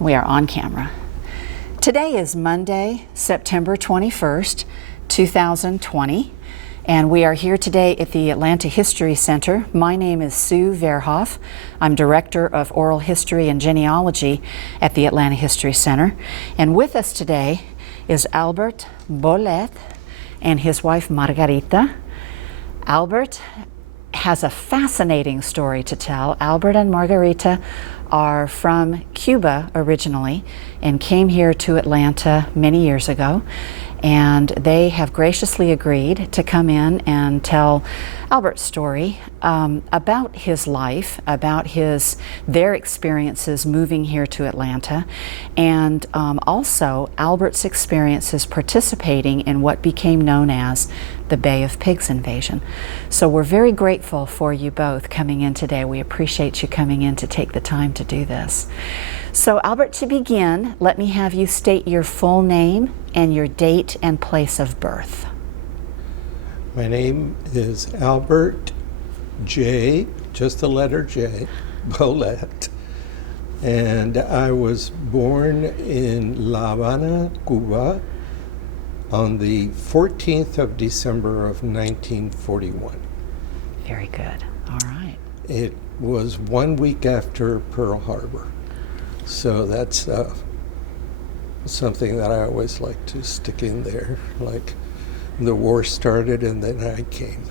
We are on camera. Today is Monday, September 21st, 2020, and we are here today at the Atlanta History Center. My name is Sue Verhoff. I'm Director of Oral History and Genealogy at the Atlanta History Center. And with us today is Albert Bolet and his wife Margarita. Albert has a fascinating story to tell. Albert and Margarita are from Cuba originally and came here to Atlanta many years ago, and they have graciously agreed to come in and tell Albert's story about his life, about their experiences moving here to Atlanta, and also Albert's experiences participating in what became known as the Bay of Pigs invasion. So we're very grateful for you both coming in today. We appreciate you coming in to take the time to do this. So Albert, to begin, let me have you state your full name and your date and place of birth. My name is Albert J, just the letter J, Bolet, and I was born in La Habana, Cuba, on the 14th of December of 1941. Very good. All right. It was 1 week after Pearl Harbor. So that's something that I always like to stick in there. Like, the war started and then I came.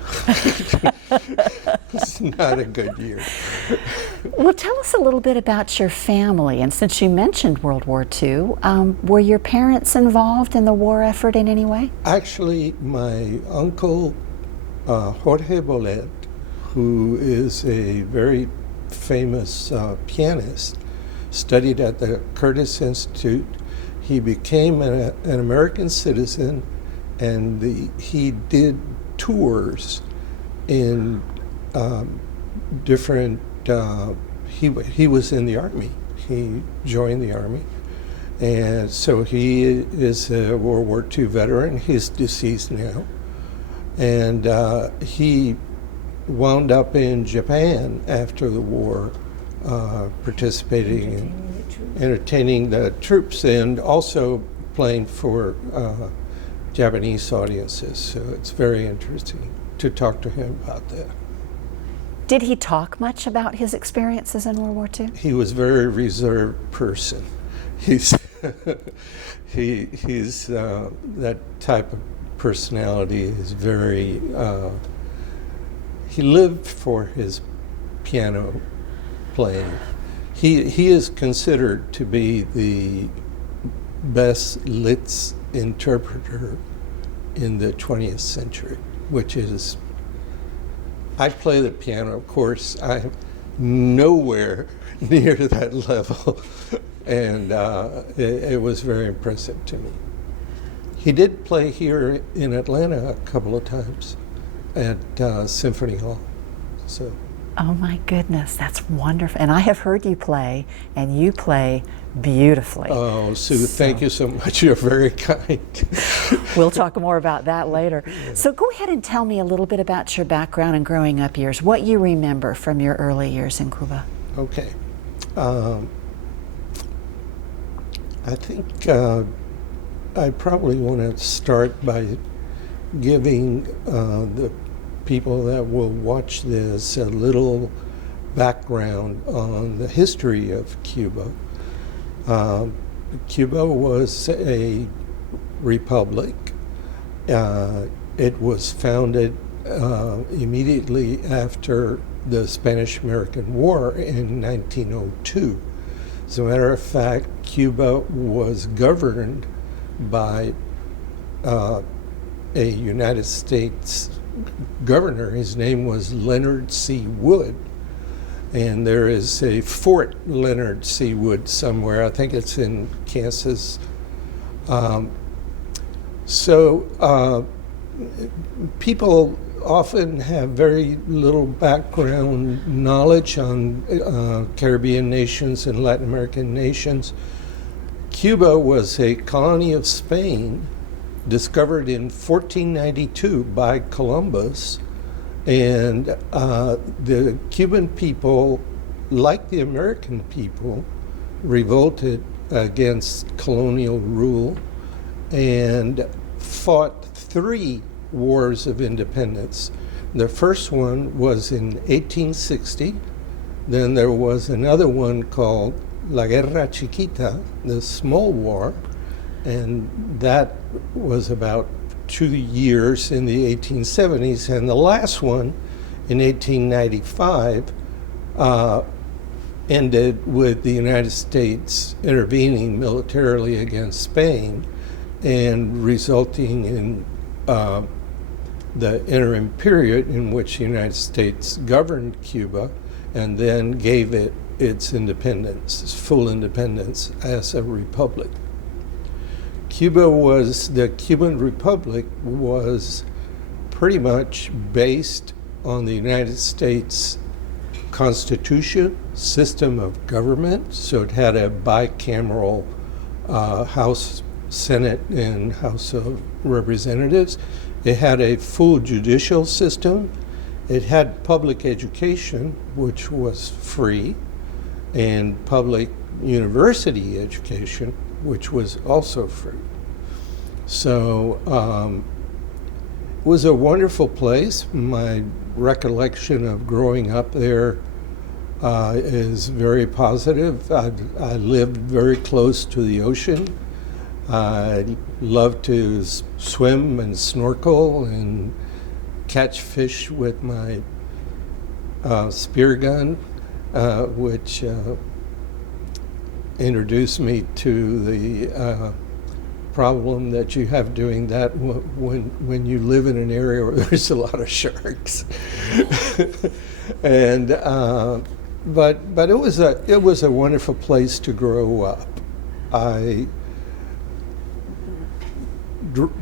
It's not a good year. Well, tell us a little bit about your family. And since you mentioned World War II, were your parents involved in the war effort in any way? Actually, my uncle, Jorge Bolet, who is a very famous pianist, studied at the Curtis Institute. He became an American citizen, and he did tours in different, he was in the Army. He joined the Army. And so he is a World War II veteran. He's deceased now. And he wound up in Japan after the war, participating in entertaining the troops and also playing for Japanese audiences. So it's very interesting to talk to him about that. Did he talk much about his experiences in World War II? He was a very reserved person. He's that type of personality is very, he lived for his piano playing. He is considered to be the best Liszt interpreter in the 20th century, which is, I play the piano, of course, I'm nowhere near that level, and it was very impressive to me. He did play here in Atlanta a couple of times at Symphony Hall. So. Oh my goodness, that's wonderful. And I have heard you play, and you play beautifully. Oh, Sue, thank you so much. You're very kind. We'll talk more about that later. Yeah. So go ahead and tell me a little bit about your background and growing up years, what you remember from your early years in Cuba. Okay. I think I probably want to start by giving the people that will watch this a little background on the history of Cuba. Cuba was a republic. It was founded immediately after the Spanish-American War in 1902. As a matter of fact, Cuba was governed by a United States governor. His name was Leonard C. Wood, and there is a Fort Leonard C. Wood somewhere. I think it's in Kansas. People often have very little background knowledge on Caribbean nations and Latin American nations. Cuba was a colony of Spain, discovered in 1492 by Columbus, and the Cuban people, like the American people, revolted against colonial rule and fought 3 wars of independence. The first one was in 1860. Then there was another one called La Guerra Chiquita, the Small War, and that was about 2 years in the 1870s. And the last one in 1895 ended with the United States intervening militarily against Spain and resulting in the interim period in which the United States governed Cuba and then gave it its independence, its full independence as a republic. The Cuban Republic was pretty much based on the United States Constitution, system of government. So it had a bicameral House, Senate, and House of Representatives. It had a full judicial system. It had public education, which was free, and public university education, which was also free. So it was a wonderful place. My recollection of growing up there is very positive. I lived very close to the ocean. I loved to swim and snorkel and catch fish with my spear gun, which introduced me to the problem that you have doing that when you live in an area where there's a lot of sharks. And but it was a wonderful place to grow up. I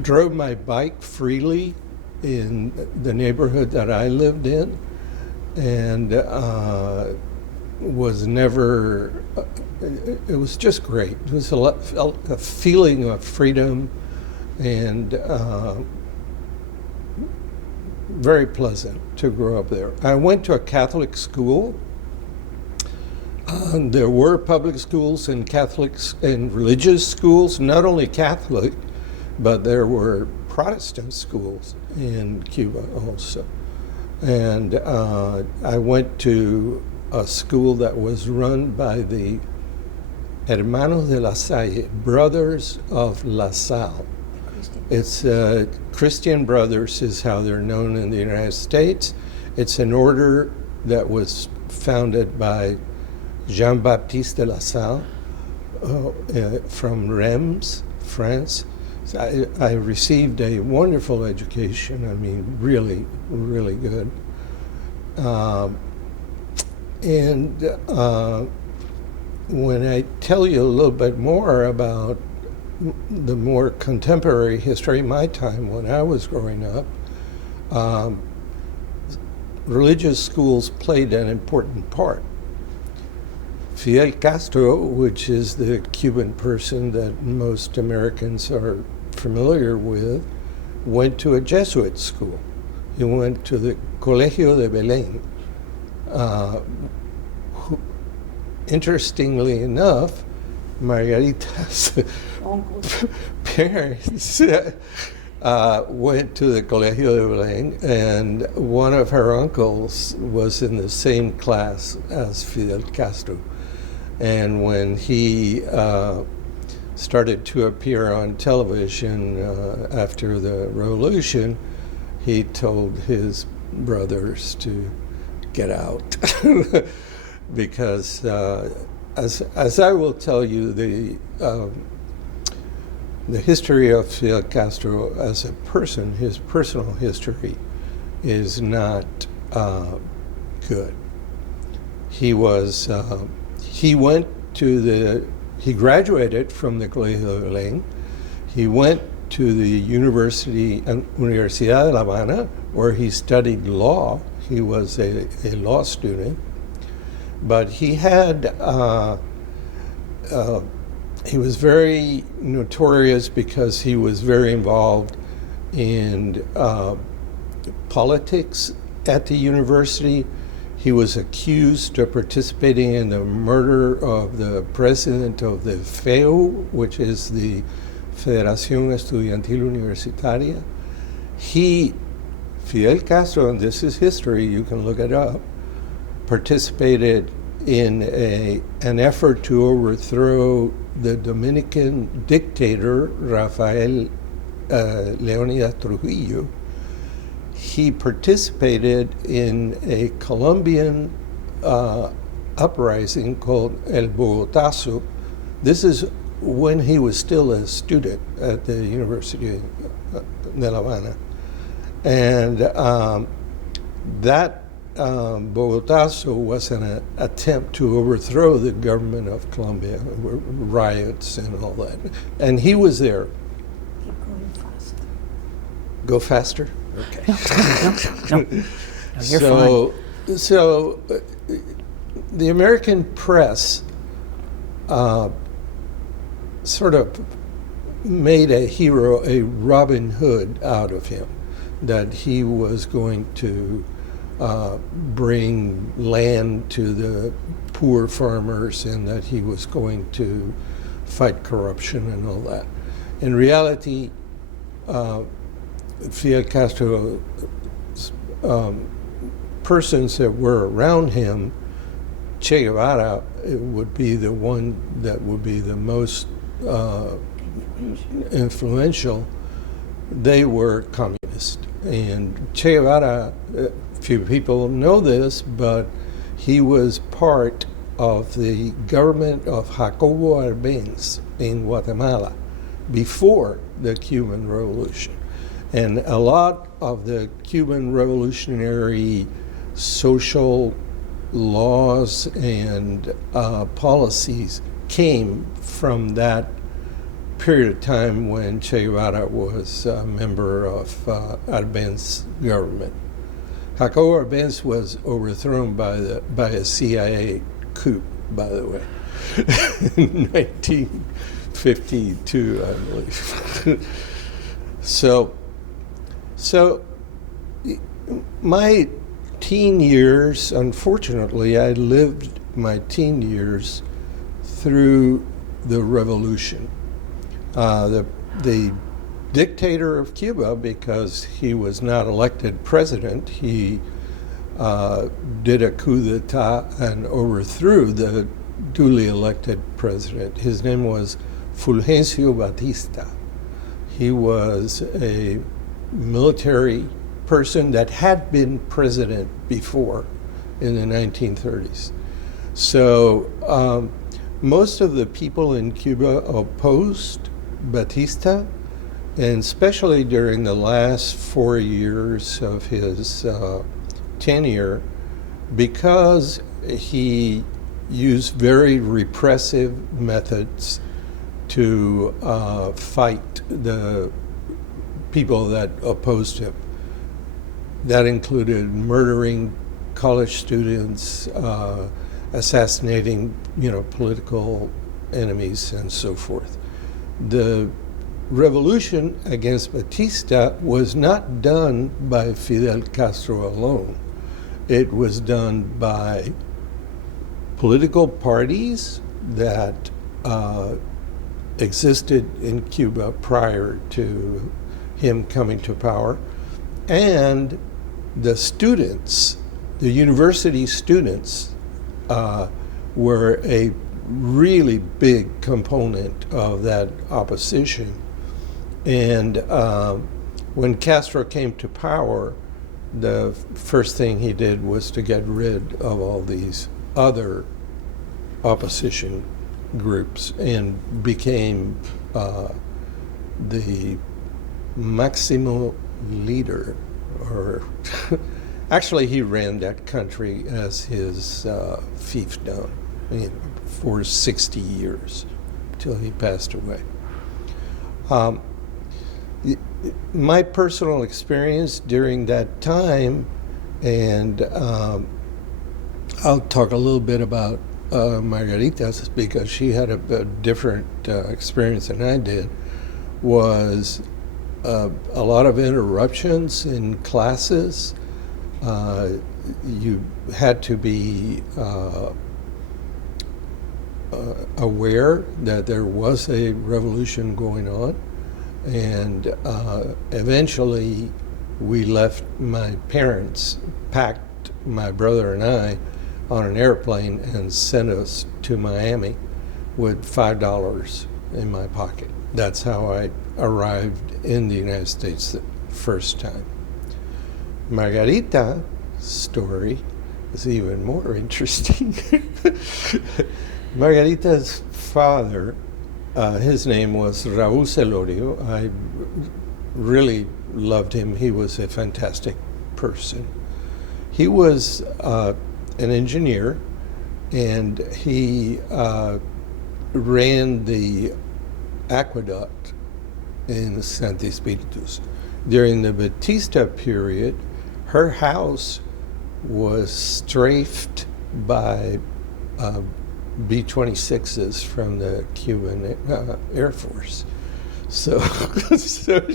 drove my bike freely in the neighborhood that I lived in, and was never. It was just great. It was a feeling of freedom, and very pleasant to grow up there. I went to a Catholic school. There were public schools and Catholics and religious schools, not only Catholic, but there were Protestant schools in Cuba also. And I went to a school that was run by the Hermanos de la Salle, Brothers of La Salle. It's Christian Brothers is how they're known in the United States. It's an order that was founded by Jean-Baptiste de La Salle from Reims, France. So I received a wonderful education. I mean, really, really good. When I tell you a little bit more about the more contemporary history, my time when I was growing up, religious schools played an important part. Fidel Castro, which is the Cuban person that most Americans are familiar with, went to a Jesuit school. He went to the Colegio de Belén. Interestingly enough, Margarita's parents went to the Colegio de Belén, and one of her uncles was in the same class as Fidel Castro. And when he started to appear on television after the revolution, he told his brothers to get out. Because as I will tell you, the history of Fidel Castro as a person, his personal history, is not good. He was he graduated from the Colegio de Belén. He went to the Universidad de La Habana, where he studied law. He was a law student. But he had, he was very notorious because he was very involved in politics at the university. He was accused of participating in the murder of the president of the FEU, which is the Federación Estudiantil Universitaria. Fidel Castro, and this is history, you can look it up, participated in an effort to overthrow the Dominican dictator, Rafael Leonidas Trujillo. He participated in a Colombian uprising called El Bogotazo. This is when he was still a student at the University de La Habana. And that Bogotazo was an attempt to overthrow the government of Colombia, riots and all that. And he was there. Keep going fast. Go faster? Okay. No, you're fine. So the American press sort of made a hero, a Robin Hood out of him, that he was going to bring land to the poor farmers and that he was going to fight corruption and all that. In reality, Fidel Castro, persons that were around him, Che Guevara would be the one that would be the most influential. They were communist. And Che Guevara, few people know this, but he was part of the government of Jacobo Arbenz in Guatemala before the Cuban Revolution. And a lot of the Cuban revolutionary social laws and policies came from that period of time when Che Guevara was a member of Arbenz government. Jacobo Arbenz was overthrown by a CIA coup, by the way, in 1952, I believe. So my teen years, unfortunately, I lived my teen years through the revolution. The dictator of Cuba, because he was not elected president, he did a coup d'etat and overthrew the duly elected president. His name was Fulgencio Batista. He was a military person that had been president before in the 1930s. So most of the people in Cuba opposed Batista, and especially during the last 4 years of his tenure, because he used very repressive methods to fight the people that opposed him. That included murdering college students, assassinating, political enemies, and so forth. The revolution against Batista was not done by Fidel Castro alone. It was done by political parties that existed in Cuba prior to him coming to power, and the students, the university students, were a really big component of that opposition. And when Castro came to power, the first thing he did was to get rid of all these other opposition groups and became the Maximo leader, or actually he ran that country as his fiefdom for 60 years till he passed away. My personal experience during that time, and I'll talk a little bit about Margarita's because she had a different experience than I did, was a lot of interruptions in classes. you had to be aware that there was a revolution going on, and eventually we left. My parents packed my brother and I on an airplane and sent us to Miami with $5 in my pocket. That's how I arrived in the United States the first time. Margarita's story is even more interesting. Margarita's father, his name was Raúl Celorio. I really loved him. He was a fantastic person. He was an engineer, and he ran the aqueduct in Santi Espíritus. During the Batista period, her house was strafed by B-26s from the Cuban Air Force. So, so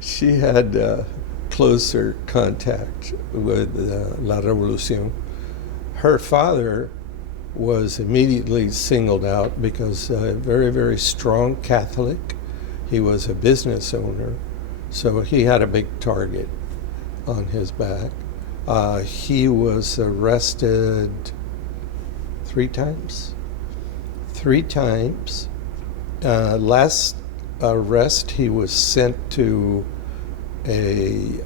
she had closer contact with La Revolución. Her father was immediately singled out because a very, very strong Catholic. He was a business owner, so he had a big target on his back. He was arrested 3 times. 3 times. Last arrest, he was sent to a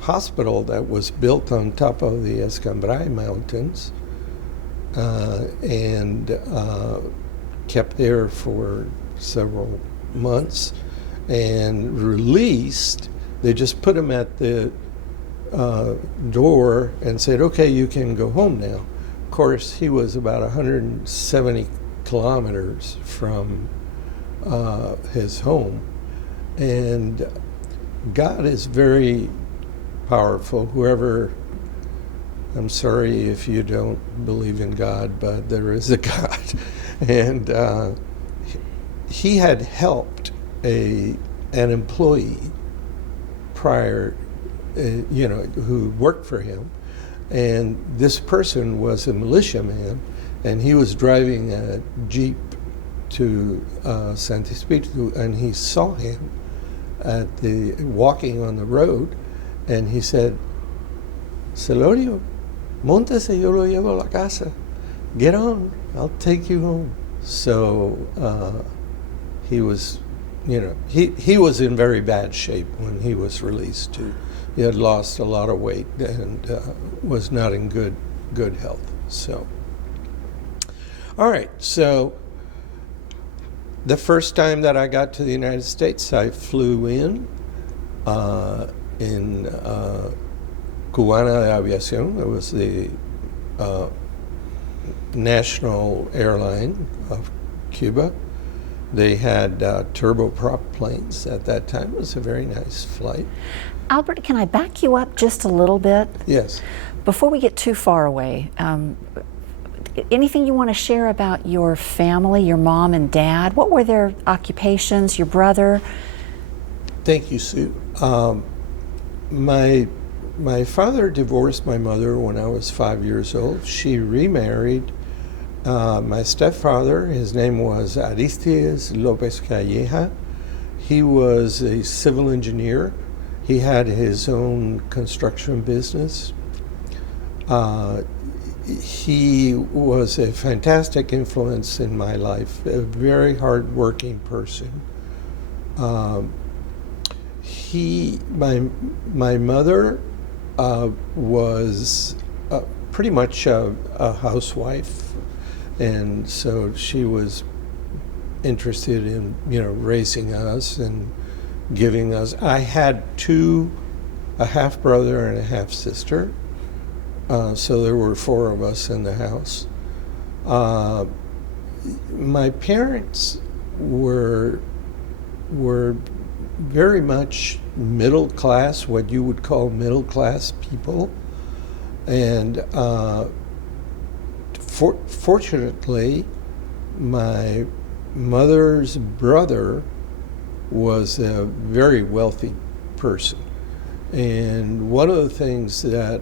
hospital that was built on top of the Escambray Mountains, and kept there for several months, and released. They just put him at the door and said, okay, you can go home now. Of course, he was about 170 kilometers from his home, and God is very powerful. Whoever, I'm sorry if you don't believe in God, but there is a God. And he had helped an employee prior, who worked for him. And this person was a militiaman, and he was driving a Jeep to Santi Espíritu, and he saw him walking on the road, and he said, Celorio, montese, yo lo llevo a la casa. Get on, I'll take you home. So he was, he was in very bad shape when he was released too. He had lost a lot of weight and was not in good health. So, all right, so the first time that I got to the United States, I flew in Cubana de Aviación. It was the national airline of Cuba. They had turboprop planes at that time. It was a very nice flight. Albert, can I back you up just a little bit? Yes. Before we get too far away, anything you want to share about your family, your mom and dad? What were their occupations, your brother? Thank you, Sue. My father divorced my mother when I was 5 years old. She remarried my stepfather. His name was Aristides Lopez Calleja. He was a civil engineer. He had his own construction business. He was a fantastic influence in my life, a very hard-working person. My mother was pretty much a housewife, and so she was interested in raising us and giving us. I had a half brother and a half sister, so there were 4 of us in the house. My parents were very much middle class, what you would call middle class people, and fortunately, my mother's brother was a very wealthy person, And one of the things that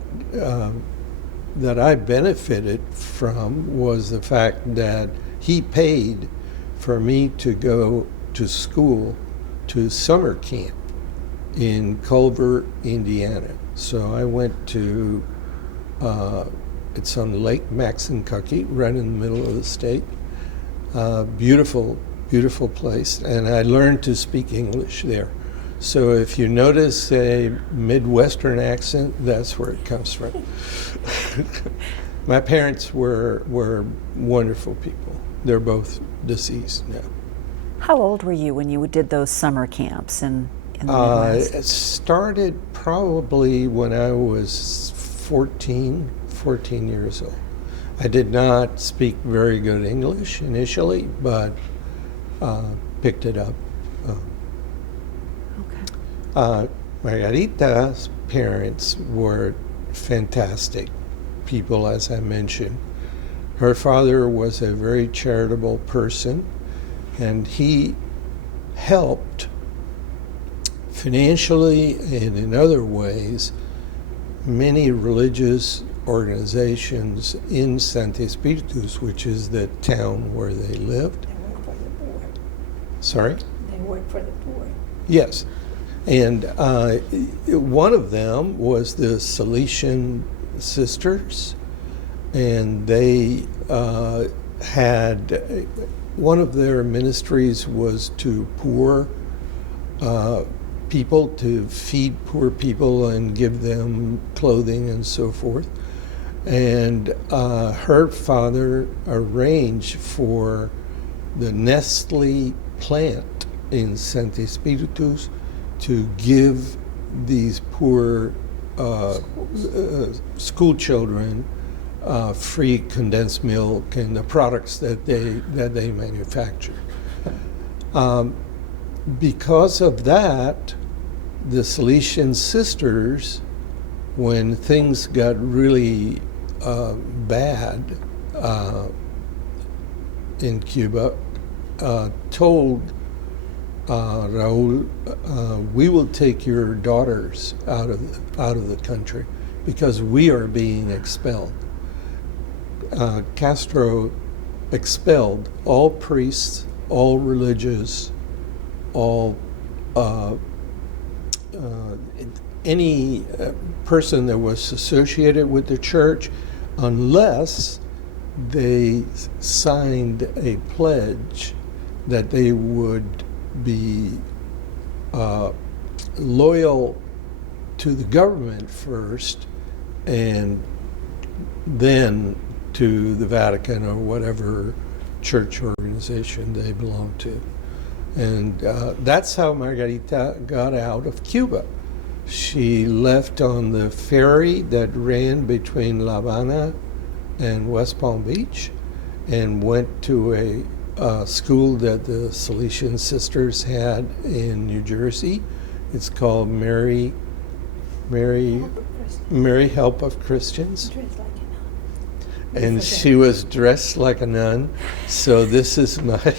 that I benefited from was the fact that he paid for me to go to school, to summer camp in Culver, Indiana. So I went to, it's on Lake Maxinkuckee, right in the middle of the state. Beautiful, beautiful place. And I learned to speak English there. So if you notice a Midwestern accent, that's where it comes from. My parents were wonderful people. They're both deceased now. How old were you when you did those summer camps in the Midwest? It started probably when I was 14 years old. I did not speak very good English initially, but picked it up. Margarita's parents were fantastic people, as I mentioned. Her father was a very charitable person, and he helped financially and in other ways many religious organizations in Santi Espíritus, which is the town where they lived. They work for the board. Sorry? They work for the board. Yes. And one of them was the Salesian Sisters, and they had, one of their ministries was to poor people, to feed poor people and give them clothing and so forth. And her father arranged for the Nestle plant in Santi Espíritus to give these poor school children free condensed milk and the products that they manufacture. Because of that, the Salesian Sisters, when things got really bad in Cuba, told Raúl, we will take your daughters out of the country because we are being expelled. Castro expelled all priests, all religious, all any person that was associated with the church, unless they signed a pledge that they would be loyal to the government first and then to the Vatican or whatever church organization they belong to. And that's how Margarita got out of Cuba. She left on the ferry that ran between La Habana and West Palm Beach and went to a school that the Salesian Sisters had in New Jersey. It's called Mary Help of Christians. Dressed like a nun. And she was dressed like a nun. So this is my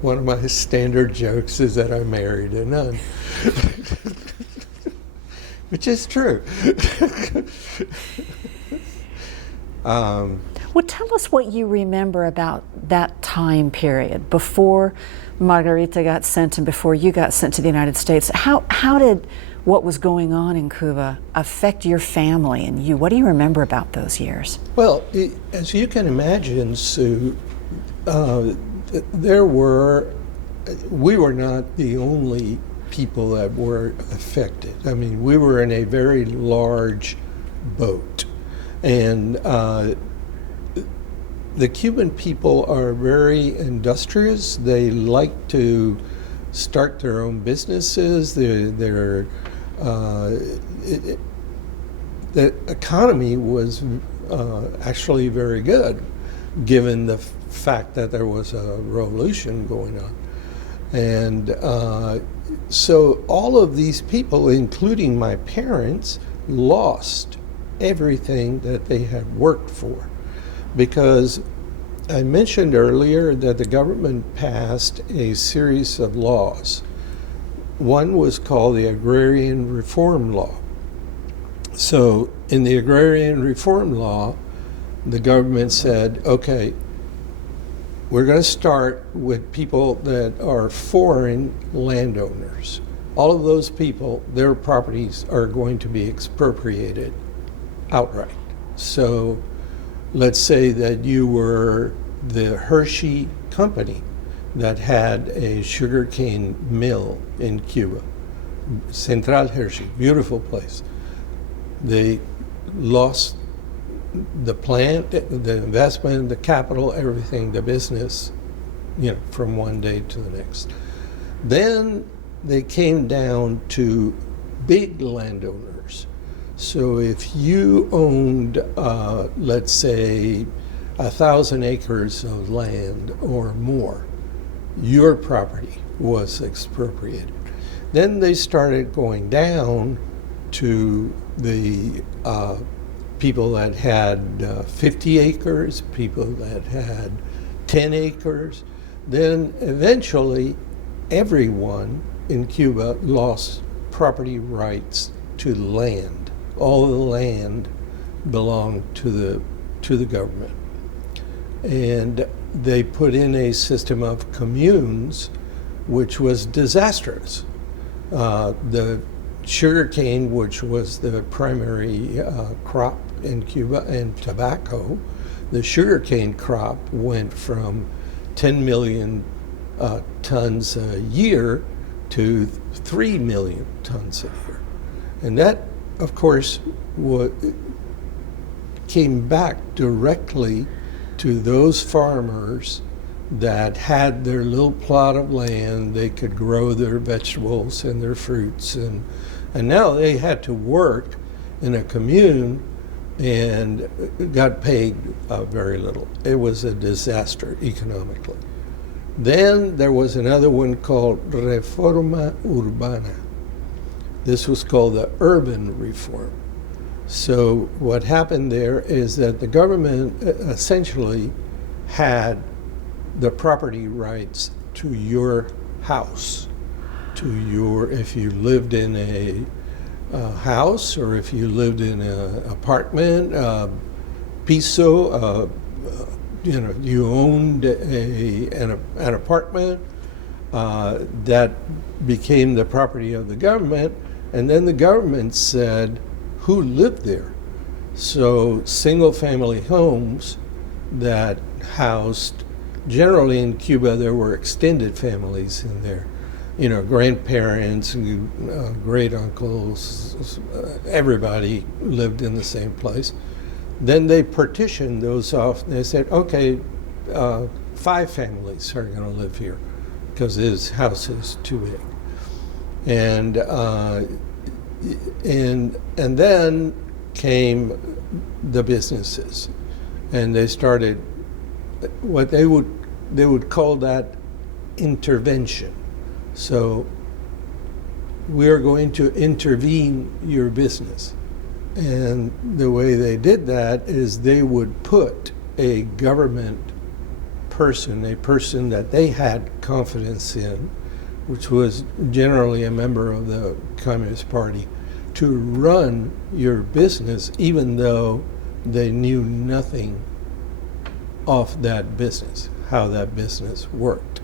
one of my standard jokes is that I married a nun. Which is true. Well, tell us what you remember about that time period before Margarita got sent and before you got sent to the United States. How did what was going on in Cuba affect your family and you? What do you remember about those years? Well, as you can imagine, Sue, we were not the only people that were affected. I mean, we were in a very large boat. And the Cuban people are very industrious. They like to start their own businesses. The economy was actually very good, given the fact that there was a revolution going on. And so all of these people, including my parents, lost everything that they had worked for. Because I mentioned earlier that the government passed a series of laws One was called the Agrarian Reform Law. So in the Agrarian Reform Law, the government said, okay, we're going to start with people that are foreign landowners. All of those people, their properties are going to be expropriated outright. So let's say that you were the Hershey Company that had a sugarcane mill in Cuba, Central Hershey, beautiful place. They lost the plant, the investment, the capital, everything, the business, from one day to the next. Then they came down to big landowners. So if you owned, let's say, 1,000 acres of land or more, your property was expropriated. Then they started going down to the people that had 50 acres, people that had 10 acres. Then eventually everyone in Cuba lost property rights to land. All the land belonged to the government. And they put in a system of communes, which was disastrous. The sugarcane, which was the primary crop in Cuba, and tobacco, the sugarcane crop went from 10 million tons a year to 3 million tons a year. And that, of course, came back directly to those farmers that had their little plot of land. They could grow their vegetables and their fruits, and now they had to work in a commune and got paid very little. It was a disaster economically. Then there was another one called Reforma Urbana. This was called the urban reform. So what happened there is that the government essentially had the property rights to your house, if you lived in a house, or if you lived in an apartment, piso, you owned an apartment that became the property of the government, and then the government said who lived there. So single-family homes that housed, generally in Cuba there were extended families in there, grandparents, great uncles, everybody lived in the same place. Then they partitioned those off, and they said, okay, 5 families are going to live here because his house is too big. And then came the businesses, and they started what they would call that intervention. So we're going to intervene your business. And the way they did that is they would put a government person, a person that they had confidence in, which was generally a member of the Communist Party, to run your business even though they knew nothing of that business, how that business worked.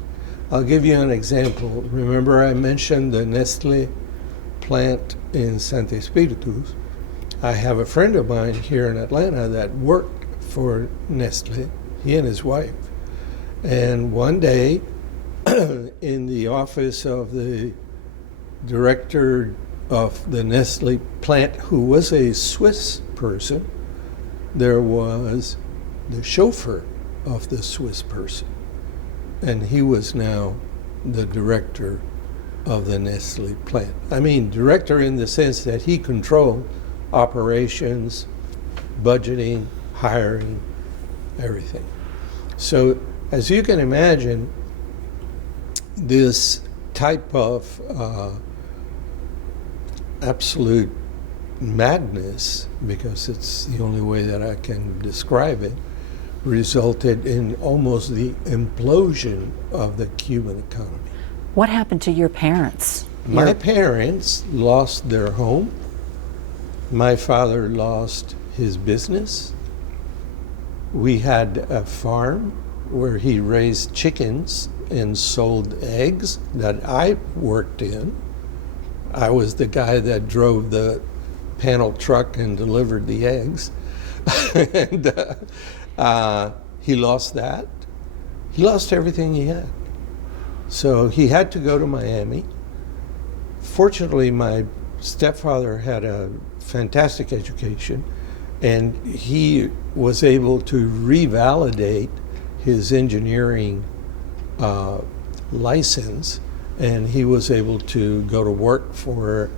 I'll give you an example. Remember I mentioned the Nestle plant in Santa Espiritus? I have a friend of mine here in Atlanta that worked for Nestle, he and his wife. And one day, in the office of the director of the Nestle plant, who was a Swiss person, there was the chauffeur of the Swiss person. And he was now the director of the Nestle plant. I mean, director in the sense that he controlled operations, budgeting, hiring, everything. So as you can imagine, this type of absolute madness, because it's the only way that I can describe it, resulted in almost the implosion of the Cuban economy. What happened to your parents? My parents lost their home. My father lost his business. We had a farm where he raised chickens and sold eggs that I worked in. I was the guy that drove the panel truck and delivered the eggs. And he lost that. He lost everything he had. So he had to go to Miami. Fortunately, my stepfather had a fantastic education, and he was able to revalidate his engineering license, and he was able to go to work for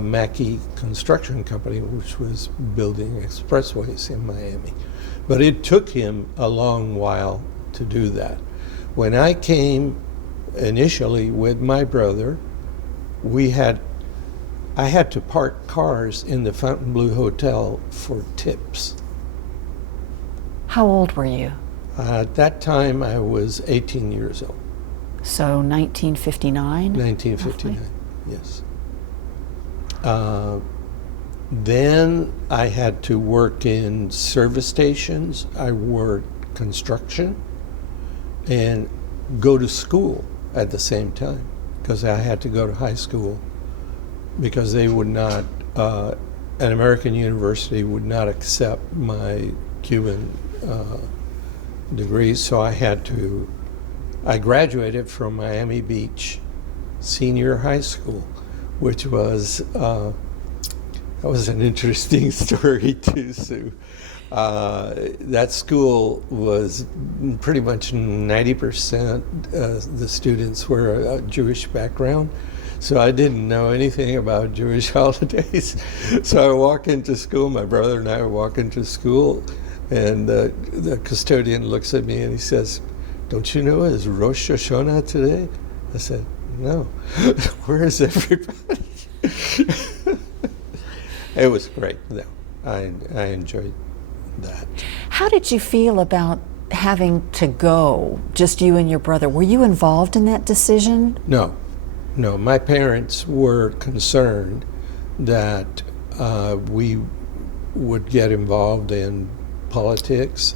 Mackey Construction Company, which was building expressways in Miami. But it took him a long while to do that. When I came initially with my brother, I had to park cars in the Fontainebleau Hotel for tips. How old were you? At that time, I was 18 years old. So 1959? 1959, roughly? yes. Then I had to work in service stations. I worked construction and go to school at the same time, because I had to go to high school because they would not, an American university would not accept my Cuban degree, so I graduated from Miami Beach Senior High School, which was, that was an interesting story too, Sue. That school was pretty much 90% the students were a Jewish background. So I didn't know anything about Jewish holidays. So I walk into school, my brother and I walk into school, and the custodian looks at me and he says, "Don't you know it's Rosh Hashanah today?" I said, "No." "Where is everybody?" It was great, though. I enjoyed that. How did you feel about having to go, just you and your brother? Were you involved in that decision? No. My parents were concerned that we would get involved in politics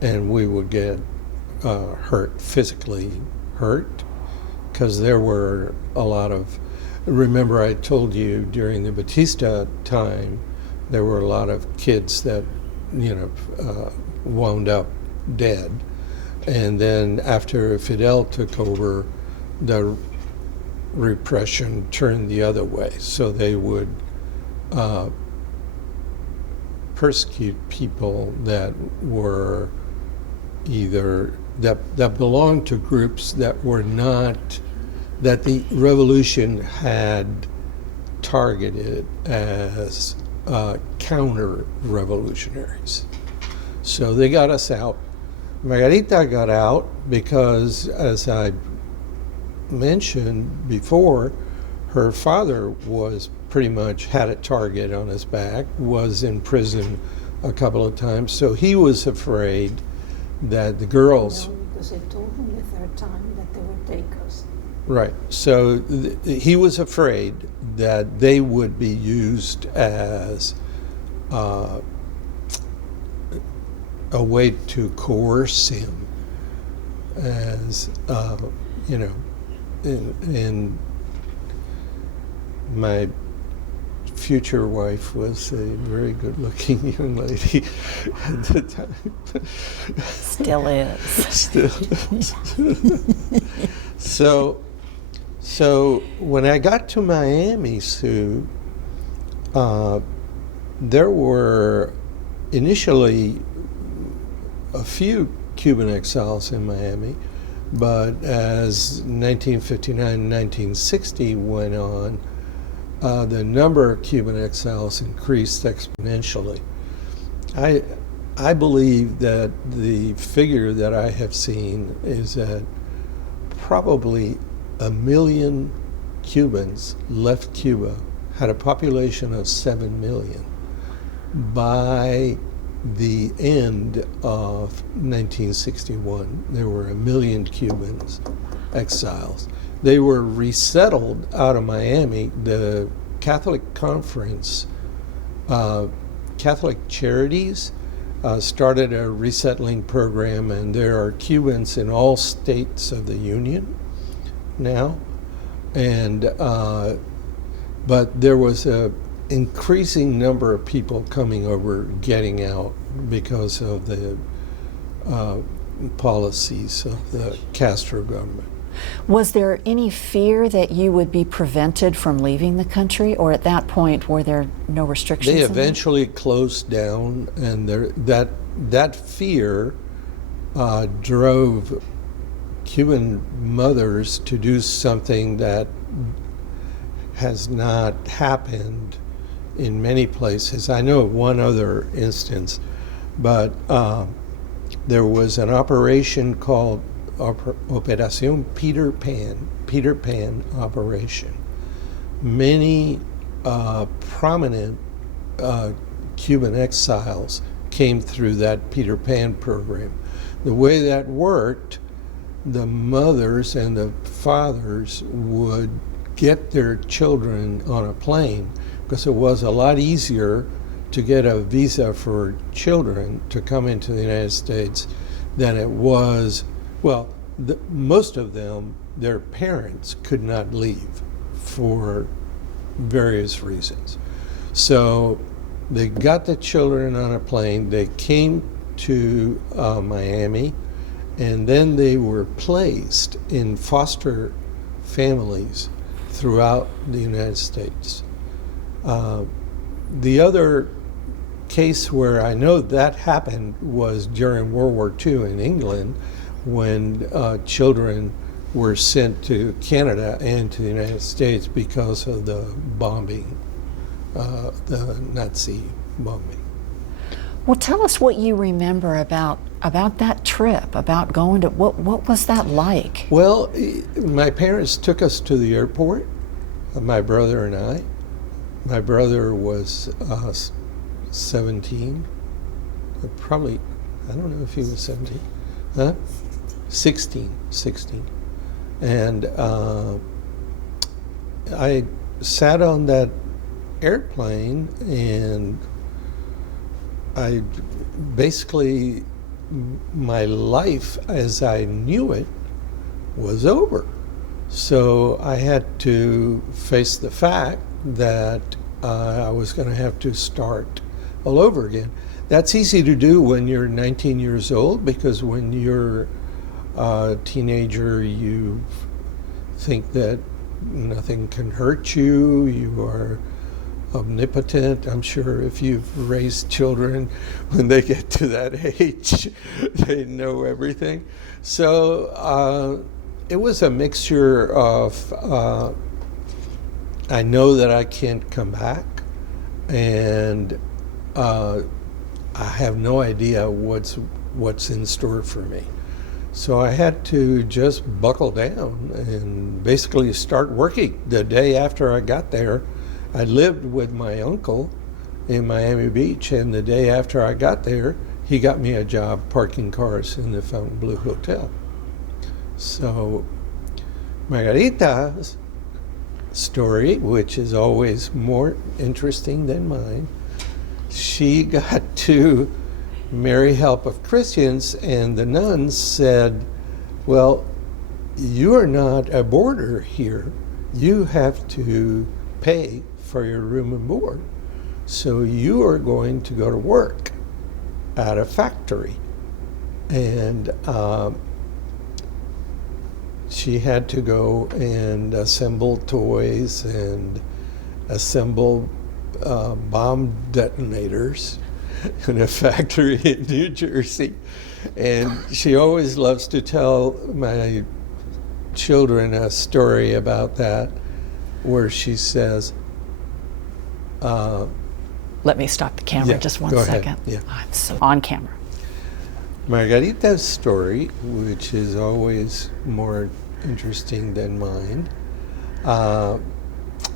and we would get physically hurt, because there were a lot of, remember I told you during the Batista time, there were a lot of kids that, wound up dead. And then after Fidel took over, the repression turned the other way. So they would persecute people that were either, that belonged to groups that were not, that the revolution had targeted as counter-revolutionaries. So they got us out. Margarita got out because, as I mentioned before, her father was pretty much had a target on his back, was in prison a couple of times, so he was afraid that the girls... No, because they told him the third time that they would take us. Right, so he was afraid that they would be used as a way to coerce him, as and my future wife was a very good-looking young lady at the time. Still is. Still is. So when I got to Miami, Sue, there were initially a few Cuban exiles in Miami, but as 1959 and 1960 went on, the number of Cuban exiles increased exponentially. I believe that the figure that I have seen is that probably 1 million Cubans left Cuba, had a population of 7 million, by the end of 1961, there were 1 million Cubans, exiles. They were resettled out of Miami. The Catholic Conference, Catholic Charities, started a resettling program, and there are Cubans in all states of the Union now. And but there was a increasing number of people coming over, getting out because of the policies of the Castro government. Was there any fear that you would be prevented from leaving the country, or at that point were there no restrictions? They eventually closed down, and that fear drove Cuban mothers to do something that has not happened in many places. I know of one other instance, but there was an operation called Operación Peter Pan operation. Many prominent Cuban exiles came through that Peter Pan program. The way that worked, the mothers and the fathers would get their children on a plane, because it was a lot easier to get a visa for children to come into the United States than it was. Well, most of them, their parents could not leave for various reasons. So they got the children on a plane, they came to Miami, and then they were placed in foster families throughout the United States. The other case where I know that happened was during World War II in England, when children were sent to Canada and to the United States because of the bombing, the Nazi bombing. Well, tell us what you remember about that trip, about going to, what was that like? Well, my parents took us to the airport, my brother and I. My brother was 17, probably, I don't know if he was 17, huh? 16. And I sat on that airplane, and I basically, my life as I knew it was over. So I had to face the fact that I was going to have to start all over again. That's easy to do when you're 19 years old, because when you're a teenager, you think that nothing can hurt you. You are omnipotent. I'm sure if you've raised children, when they get to that age, they know everything. So it was a mixture of I know that I can't come back, and I have no idea what's in store for me. So I had to just buckle down and basically start working. The day after I got there, I lived with my uncle in Miami Beach, and the day after I got there, he got me a job parking cars in the Fontainebleau Hotel. So Margarita's story, which is always more interesting than mine, she got to marry help of Christians, and the nuns said, well, you are not a boarder here. You have to pay for your room and board. So you are going to go to work at a factory. And she had to go and assemble toys and assemble bomb detonators in a factory in New Jersey. And she always loves to tell my children a story about that, where she says, let me stop the camera just one second. Yeah. I'm so on camera. Margarita's story, which is always more interesting than mine,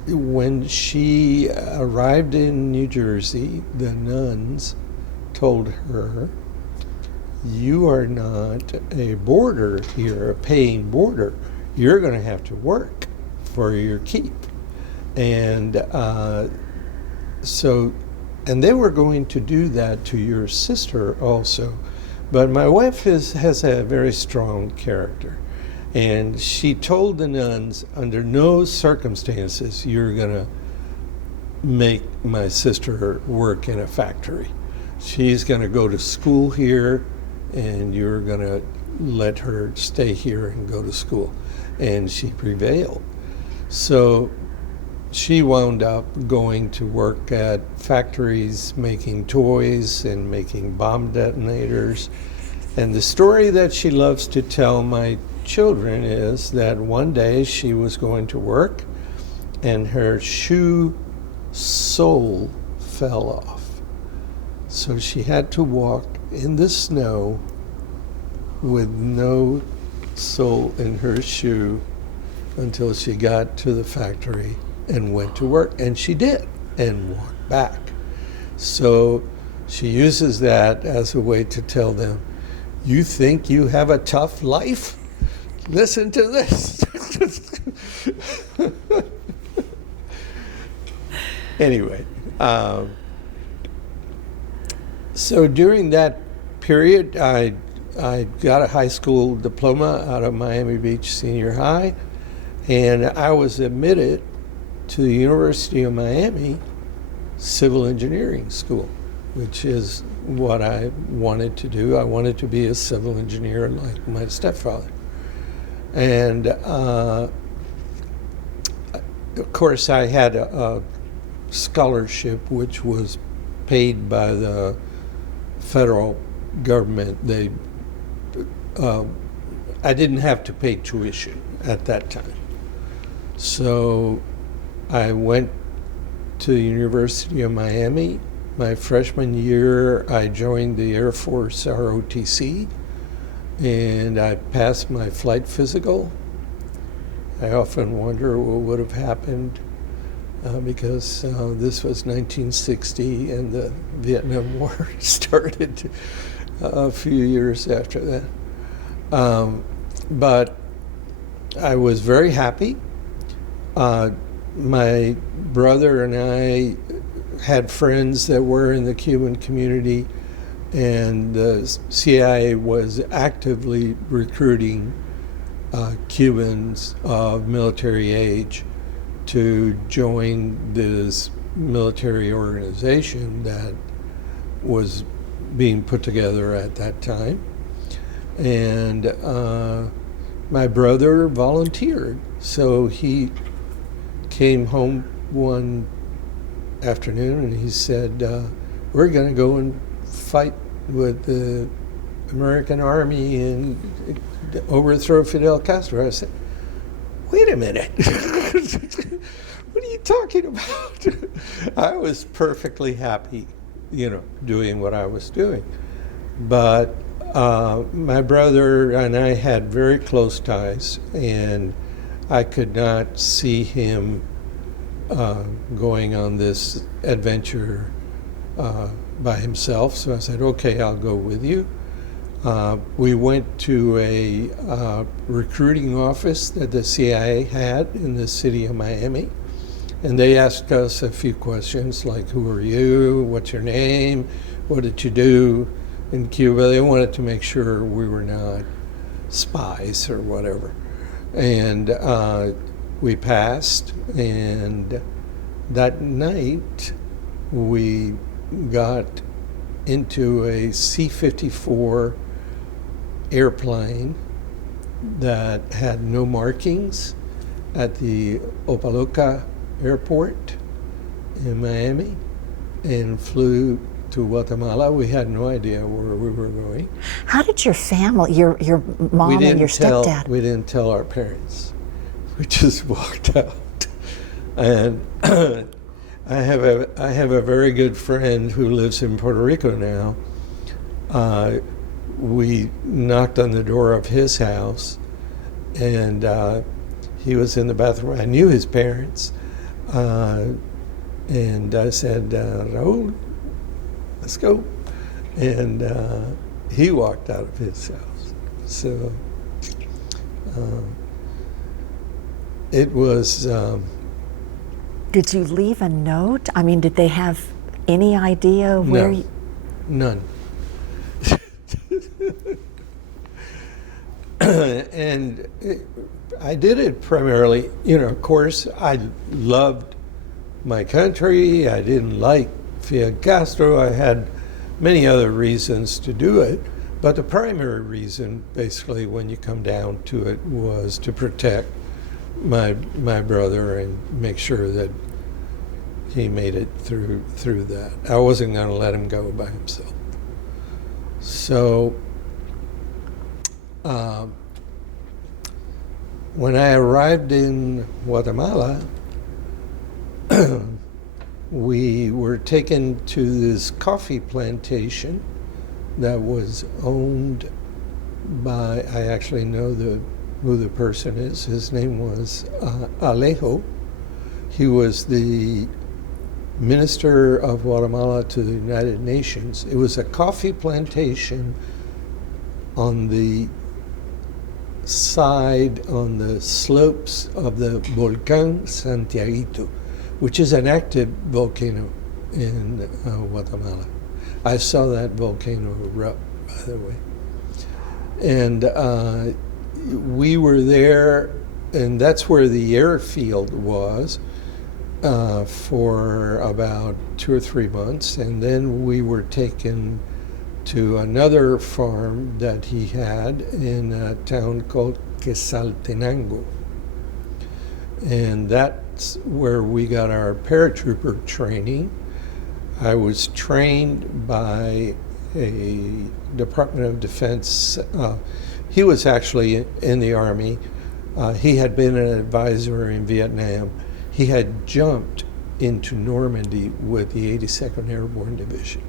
when she arrived in New Jersey, the nuns told her, "You are not a boarder here, a paying boarder. You're going to have to work for your keep." And and they were going to do that to your sister also. But my wife has a very strong character. And she told the nuns, under no circumstances you're going to make my sister work in a factory. She's going to go to school here, and you're going to let her stay here and go to school. And she prevailed. So she wound up going to work at factories making toys and making bomb detonators. And the story that she loves to tell my children is that one day she was going to work and her shoe sole fell off. So she had to walk in the snow with no sole in her shoe until she got to the factory and went to work, and she did, and walked back. So she uses that as a way to tell them, "You think you have a tough life? Listen to this." Anyway, so during that period, I got a high school diploma out of Miami Beach Senior High, and I was admitted to the University of Miami Civil Engineering School, which is what I wanted to do. I wanted to be a civil engineer like my stepfather. And of course, I had a scholarship which was paid by the federal government. I didn't have to pay tuition at that time. So I went to the University of Miami. My freshman year, I joined the Air Force ROTC, and I passed my flight physical. I often wonder what would have happened because this was 1960 and the Vietnam War started a few years after that. But I was very happy. My brother and I had friends that were in the Cuban community, and the CIA was actively recruiting Cubans of military age to join this military organization that was being put together at that time. And my brother volunteered, so he came home one afternoon and he said, "We're going to go and fight with the American army and overthrow Fidel Castro." I said, "Wait a minute." What are you talking about? I was perfectly happy, doing what I was doing. But my brother and I had very close ties, and I could not see him going on this adventure by himself. So I said, "Okay, I'll go with you." We went to a recruiting office that the CIA had in the city of Miami, and they asked us a few questions like, "Who are you? What's your name? What did you do in Cuba?" They wanted to make sure we were not spies or whatever. And we passed, and that night we got into a C-54 airplane that had no markings at the Opaloca airport in Miami and flew to Guatemala. We had no idea where we were going. How did your family, your mom and your stepdad? We didn't tell our parents. We just walked out. And I have a very good friend who lives in Puerto Rico now. We knocked on the door of his house, and he was in the bathroom. I knew his parents, and I said, "Raul, let's go." And he walked out of his house. So it was... Did you leave a note? I mean, did they have any idea where no, you... none. And I did it primarily, of course, I loved my country. I didn't like Fidel Castro. I had many other reasons to do it. But the primary reason, basically, when you come down to it, was to protect my brother and make sure that he made it through that. I wasn't going to let him go by himself. So when I arrived in Guatemala, we were taken to this coffee plantation that was owned by, I actually know who the person is. His name was Alejo. He was the Minister of Guatemala to the United Nations. It was a coffee plantation on the side, on the slopes of the Volcán Santiaguito, which is an active volcano in Guatemala. I saw that volcano erupt, by the way. And we were there, and that's where the airfield was for about 2 or 3 months. And then we were taken to another farm that he had in a town called Quesaltenango. And that's where we got our paratrooper training. I was trained by a Department of Defense. He was actually in the Army. He had been an advisor in Vietnam. He had jumped into Normandy with the 82nd Airborne Division.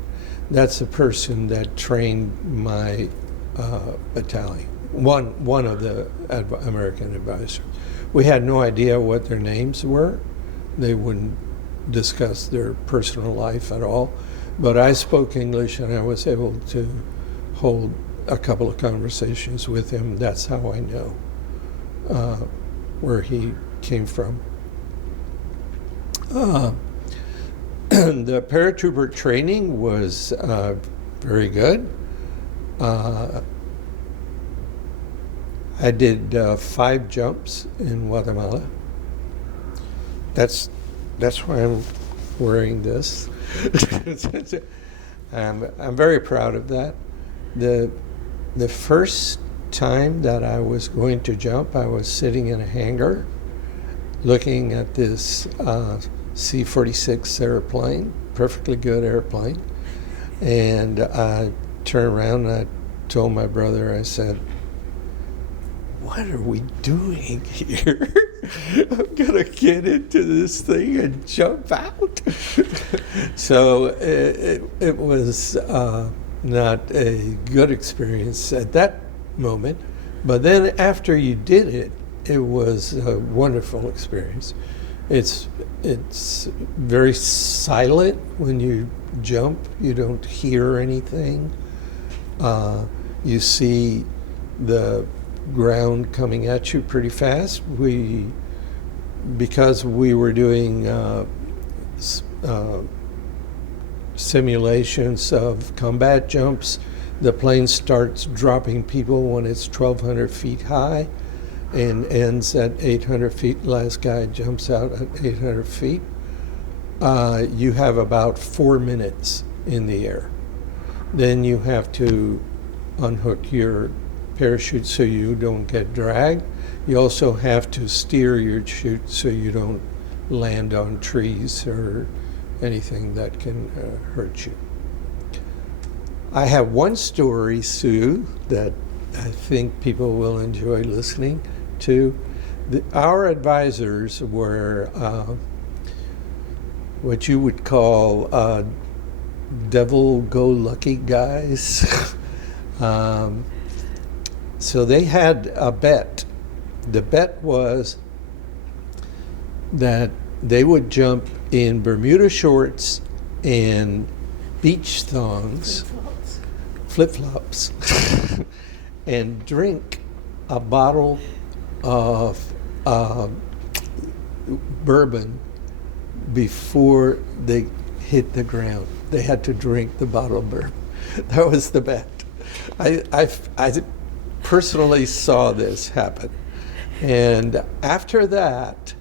That's the person that trained my battalion, one of the American advisors. We had no idea what their names were. They wouldn't discuss their personal life at all. But I spoke English, and I was able to hold a couple of conversations with him. That's how I know where he came from. The paratrooper training was very good. I did 5 jumps in Guatemala. That's why I'm wearing this. I'm very proud of that. The first time that I was going to jump, I was sitting in a hangar looking at this C-46 airplane, perfectly good airplane. And I turned around and I told my brother, I said, "What are we doing here? I'm gonna get into this thing and jump out." So it was not a good experience at that moment, but then after you did it, it was a wonderful experience. It's very silent when you jump. You don't hear anything. You see the ground coming at you pretty fast. Because we were doing simulations of combat jumps, the plane starts dropping people when it's 1,200 feet high and ends at 800 feet. Last guy jumps out at 800 feet. You have about 4 minutes in the air. Then you have to unhook your parachute so you don't get dragged. You also have to steer your chute so you don't land on trees or anything that can hurt you. I have one story, Sue, that I think people will enjoy listening to. Our advisors were what you would call devil-go-lucky guys. So they had a bet. The bet was that they would jump in Bermuda shorts and beach thongs flip-flops and drink a bottle of bourbon before they hit the ground. They had to drink the bottle of bourbon. That was the bet. I personally saw this happen. And after that,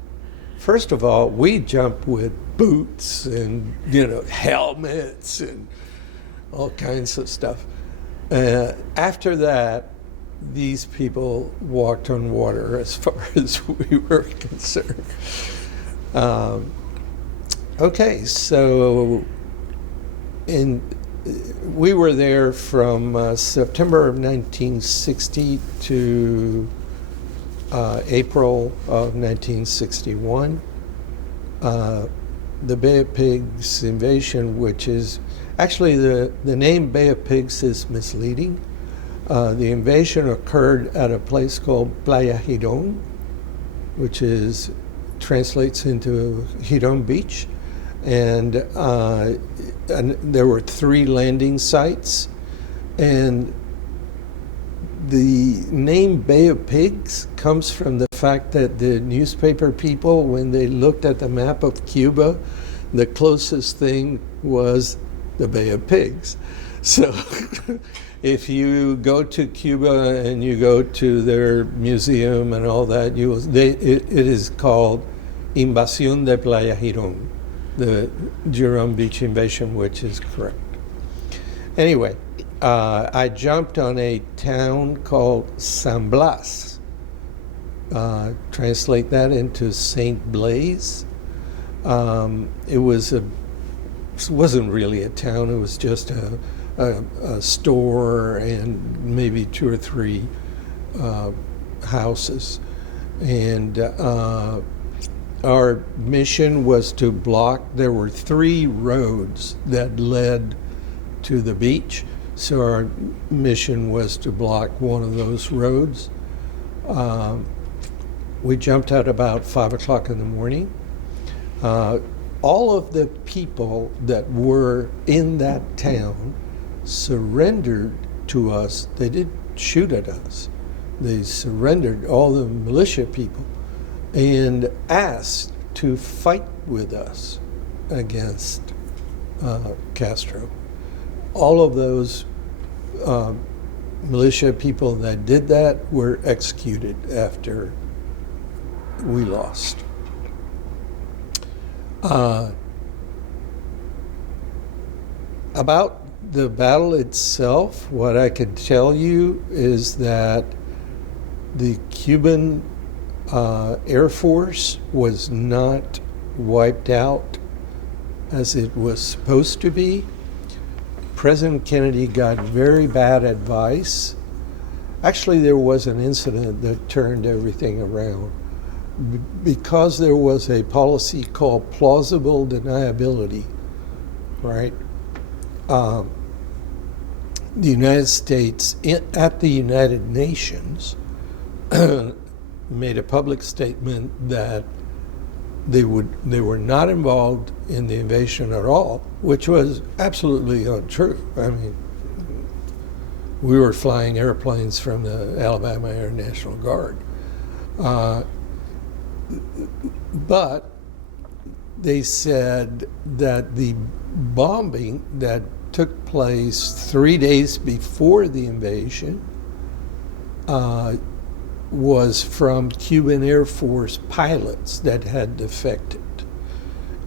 first of all, we jumped with boots and, helmets and all kinds of stuff. After that, these people walked on water as far as we were concerned. Okay, so we were there from September of 1960 to April of 1961. The Bay of Pigs invasion, which is actually the name Bay of Pigs is misleading. The invasion occurred at a place called Playa Girón, which translates into Girón Beach. And there were 3 landing sites. And the name Bay of Pigs comes from the fact that the newspaper people, when they looked at the map of Cuba, the closest thing was the Bay of Pigs. So if you go to Cuba and you go to their museum and all that, it is called Invasión de Playa Girón, the Girón Beach invasion, which is correct. Anyway, I jumped on a town called San Blas. Translate that into Saint Blaise. It wasn't really a town. It was just a store and maybe 2 or 3 houses. And our mission was to block. There were 3 roads that led to the beach. So our mission was to block one of those roads. We jumped out about 5 o'clock in the morning. All of the people that were in that town surrendered to us. They didn't shoot at us. They surrendered, all the militia people, and asked to fight with us against Castro. All of those militia people that did that were executed after we lost. About the battle itself, what I can tell you is that the Cuban Air Force was not wiped out as it was supposed to be. President Kennedy got very bad advice. Actually, there was an incident that turned everything around. Because there was a policy called plausible deniability, right? The United States, at the United Nations, made a public statement that they were not involved in the invasion at all, which was absolutely untrue. I mean, we were flying airplanes from the Alabama Air National Guard. But they said that the bombing that took place 3 days before the invasion was from Cuban Air Force pilots that had defected.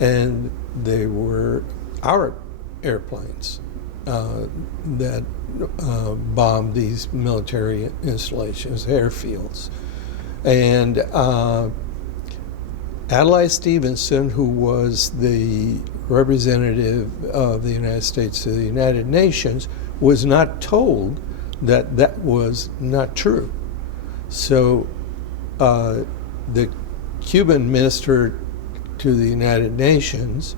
And they were our airplanes that bombed these military installations, airfields. And Adlai Stevenson, who was the representative of the United States to the United Nations, was not told that that was not true. So the Cuban minister to the United Nations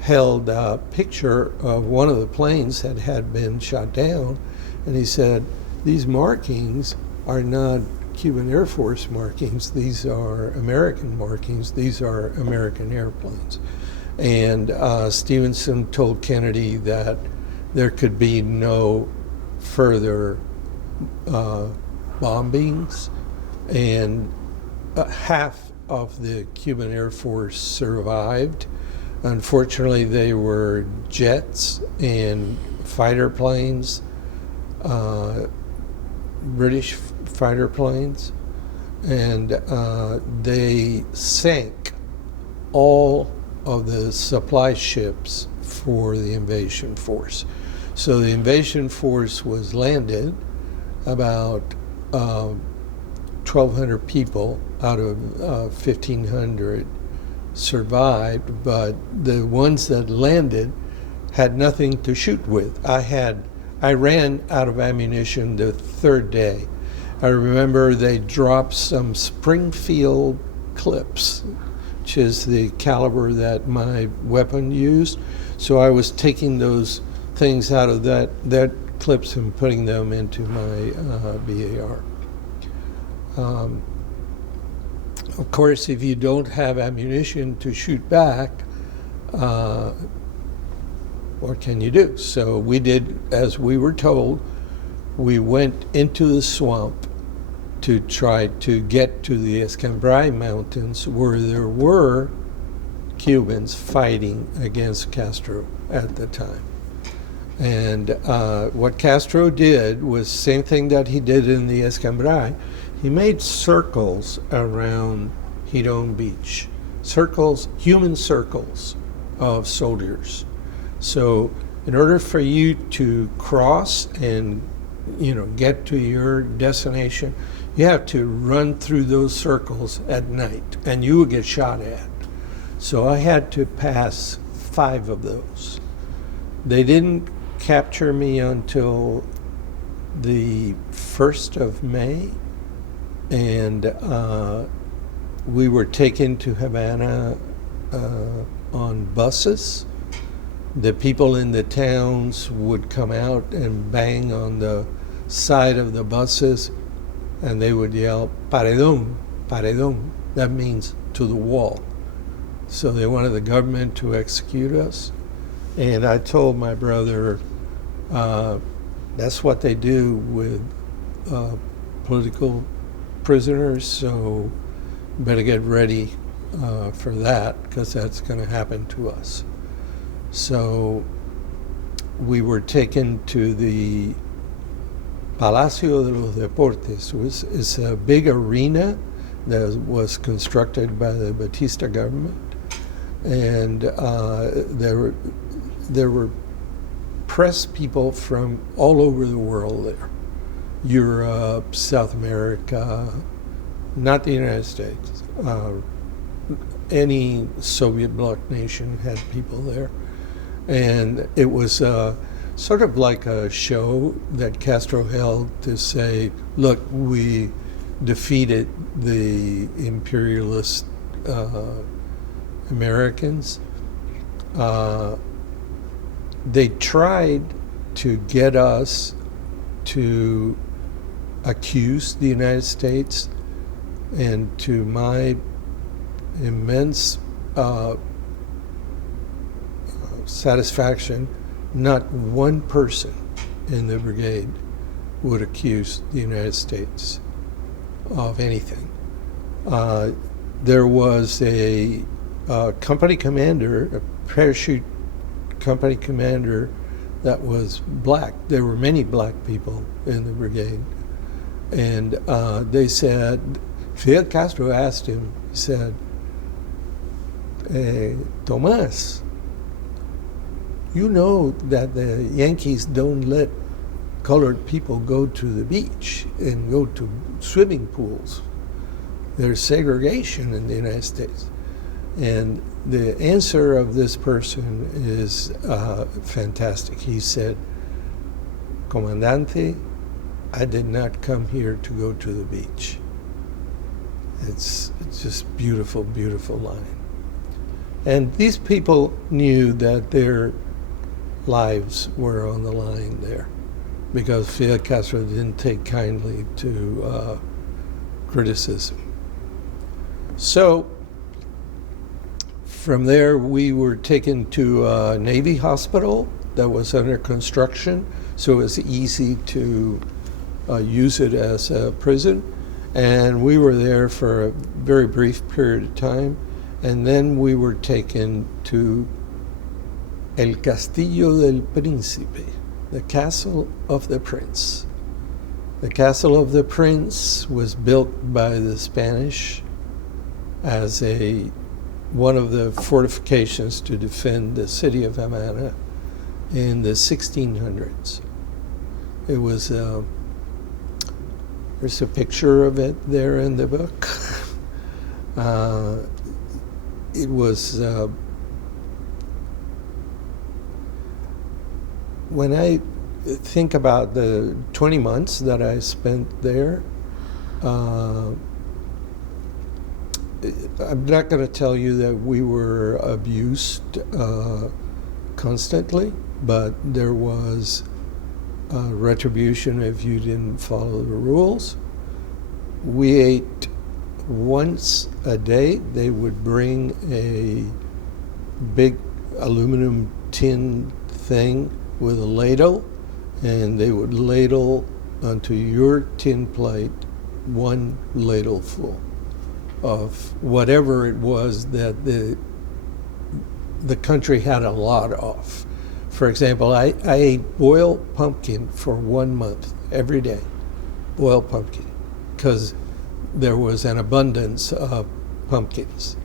held a picture of one of the planes that had been shot down, and he said, these markings are not Cuban Air Force markings, these are American markings, these are American airplanes. And Stevenson told Kennedy that there could be no further bombings, and half of the Cuban Air Force survived. Unfortunately, they were jets and fighter planes, British fighter planes, and they sank all of the supply ships for the invasion force. So the invasion force was landed, about 1,200 people out of 1,500 survived, but the ones that landed had nothing to shoot with. I ran out of ammunition the third day. I remember they dropped some Springfield clips, which is the caliber that my weapon used. So I was taking those things out of that clips and putting them into my BAR. Of course, if you don't have ammunition to shoot back, what can you do? So we did as we were told. We went into the swamp to try to get to the Escambray Mountains, where there were Cubans fighting against Castro at the time. And what Castro did was the same thing that he did in the Escambray. He made circles around Hidon Beach, circles, human circles of soldiers. So in order for you to cross and get to your destination, you have to run through those circles at night, and you will get shot at. So I had to pass 5 of those. They didn't capture me until the 1st of May, and we were taken to Havana on buses. The people in the towns would come out and bang on the side of the buses, and they would yell, "Paredón, paredón." That means to the wall. So they wanted the government to execute us. And I told my brother, that's what they do with political prisoners, so better get ready for that, because that's going to happen to us. So we were taken to the Palacio de los Deportes. It's a big arena that was constructed by the Batista government, and there were press people from all over the world there. Europe, South America, not the United States. Any Soviet bloc nation had people there. And it was sort of like a show that Castro held to say, look, we defeated the imperialist Americans. They tried to get us to accuse the United States, and to my immense satisfaction, not one person in the brigade would accuse the United States of anything. There was a company commander, a parachute company commander, that was black. There were many black people in the brigade. And they said, Fidel Castro asked him, he said, Tomás, you know that the Yankees don't let colored people go to the beach and go to swimming pools. There's segregation in the United States. And the answer of this person is fantastic. He said, Comandante, I did not come here to go to the beach. It's just beautiful, beautiful line. And these people knew that their lives were on the line there, because Fidel Castro didn't take kindly to criticism. So from there, we were taken to a Navy hospital that was under construction. so it was easy to use it as a prison. And we were there for a very brief period of time, and then we were taken to El Castillo del Príncipe, the Castle of the Prince. The Castle of the Prince was built by the Spanish as one of the fortifications to defend the city of Havana in the 1600s. It was, there's a picture of it there in the book. It was, when I think about the 20 months that I spent there, I'm not going to tell you that we were abused constantly, but there was retribution if you didn't follow the rules. We ate once a day. They would bring a big aluminum tin thing with a ladle, and they would ladle onto your tin plate one ladle full of whatever it was that the country had a lot of. For example, I ate boiled pumpkin for 1 month, every day, boiled pumpkin, because there was an abundance of pumpkins.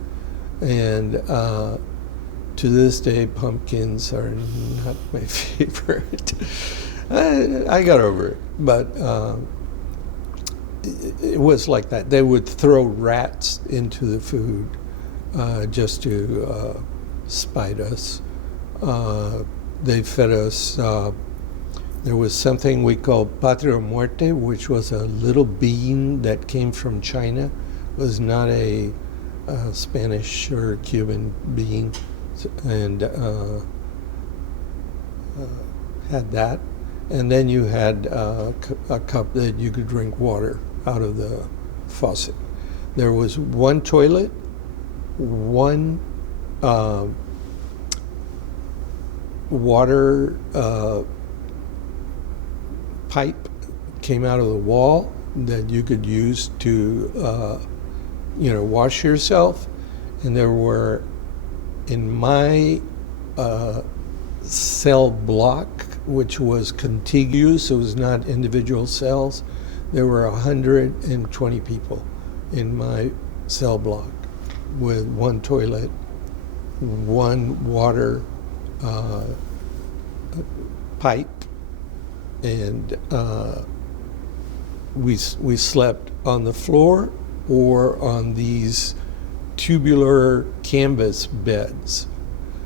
And to this day, pumpkins are not my favorite. I got over it, but it was like that. They would throw rats into the food just to spite us. They fed us, there was something we called patria muerte, which was a little bean that came from China. It was not a Spanish or Cuban bean, and had that. And then you had a cup that you could drink water out of the faucet. There was one toilet, one water pipe came out of the wall that you could use to wash yourself. And there were, in my cell block, which was contiguous, it was not individual cells, there were 120 people in my cell block with one toilet, one water pipe, and we slept on the floor or on these tubular canvas beds.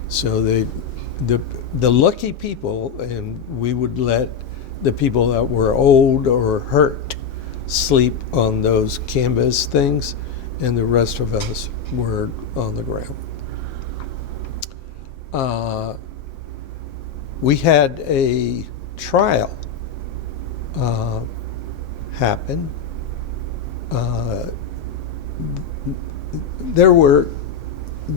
So the lucky people, and we would let the people that were old or hurt sleep on those canvas things, and the rest of us were on the ground. We had a trial happen. There were,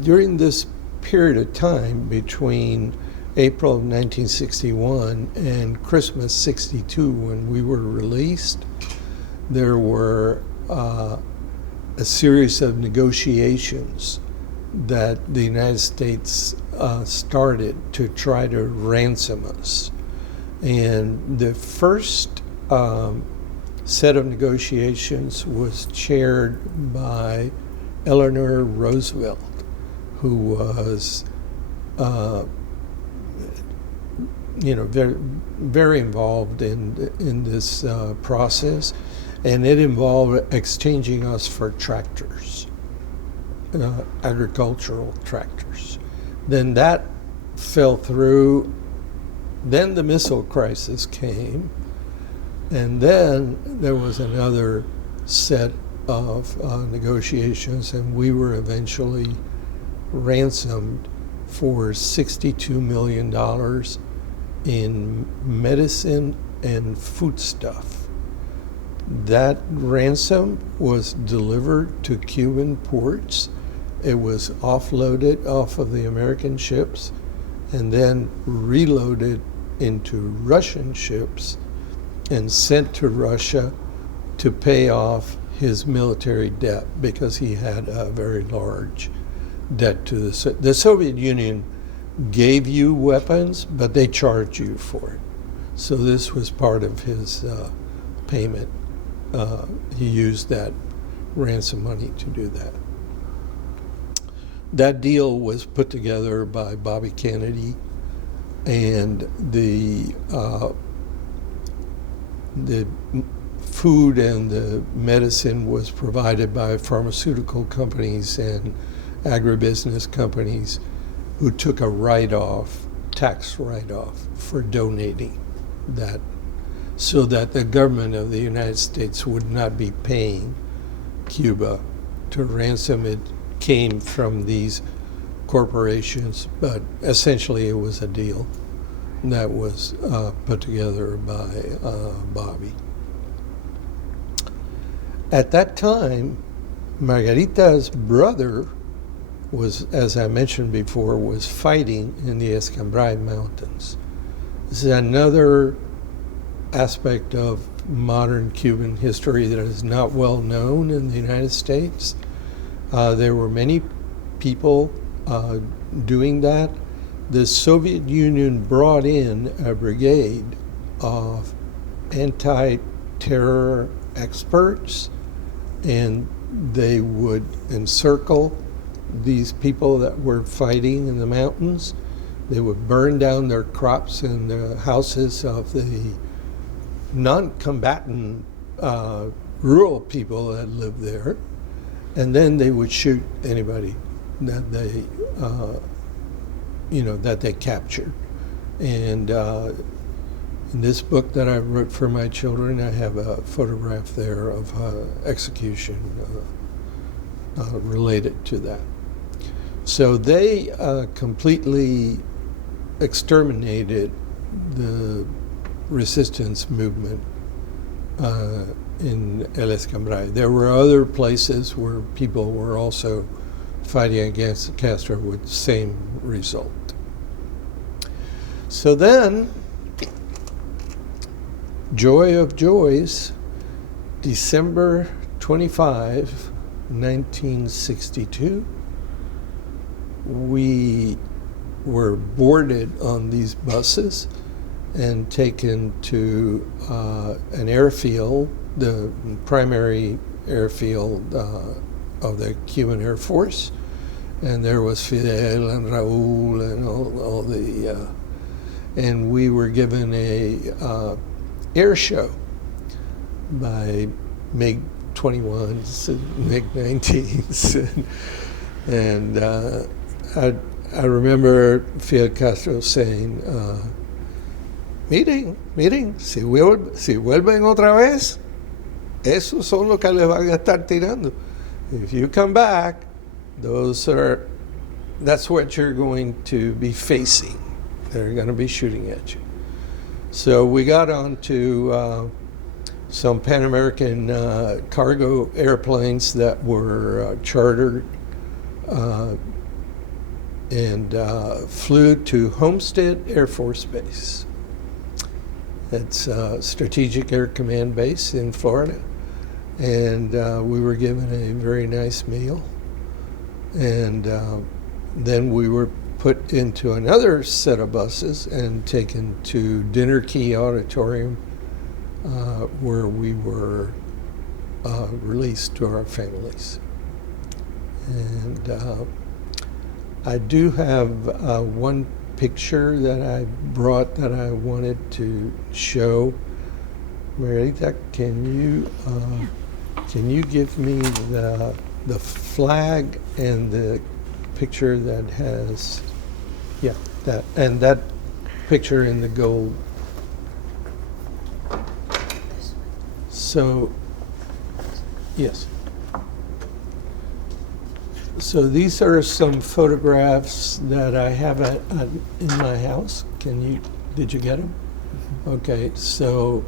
during this period of time between April of 1961 and Christmas '62, when we were released, there were a series of negotiations that the United States started to try to ransom us. And the first set of negotiations was chaired by Eleanor Roosevelt, who was very, very involved in this process, and it involved exchanging us for tractors, agricultural tractors. Then that fell through. Then the missile crisis came, and then there was another set of negotiations, and we were eventually ransomed for $62 million in medicine and foodstuff. That ransom was delivered to Cuban ports. It was offloaded off of the American ships and then reloaded into Russian ships and sent to Russia to pay off his military debt, because he had a very large debt to the Soviet Union gave you weapons, but they charged you for it. So this was part of his payment. He used that ransom money to do that. That deal was put together by Bobby Kennedy, and the food and the medicine was provided by pharmaceutical companies and agribusiness companies who took a write-off, tax write-off, for donating that, so that the government of the United States would not be paying Cuba to ransom. It came from these corporations, but essentially it was a deal that was put together by Bobby. At that time, Margarita's brother was, as I mentioned before, was fighting in the Escambray Mountains. This is another aspect of modern Cuban history that is not well known in the United States. There were many people doing that. The Soviet Union brought in a brigade of anti-terror experts, and they would encircle these people that were fighting in the mountains. They would burn down their crops and the houses of the non-combatant rural people that lived there, and then they would shoot anybody that they, that they captured. And in this book that I wrote for my children, I have a photograph there of execution related to that. So they completely exterminated the resistance movement in El Escambray. There were other places where people were also fighting against Castro with the same result. So then, joy of joys, December 25, 1962, we were boarded on these buses and taken to an airfield, the primary airfield of the Cuban Air Force. And there was Fidel and Raúl and all the, and we were given a air show by MiG-21s and MiG-19s. And I remember Fidel Castro saying, miren, si vuelven otra vez, esos son los que les van a estar tirando. If you come back, that's what you're going to be facing. They're going to be shooting at you. So we got onto some Pan American cargo airplanes that were chartered and flew to Homestead Air Force Base. It's a Strategic Air Command base in Florida. And we were given a very nice meal. And then we were put into another set of buses and taken to Dinner Key Auditorium, where we were released to our families. And I do have one picture that I brought that I wanted to show. Margarita, can you give me the flag and the picture that has, that picture in the gold. So, yes. So these are some photographs that I have in my house. Did you get them? Okay, so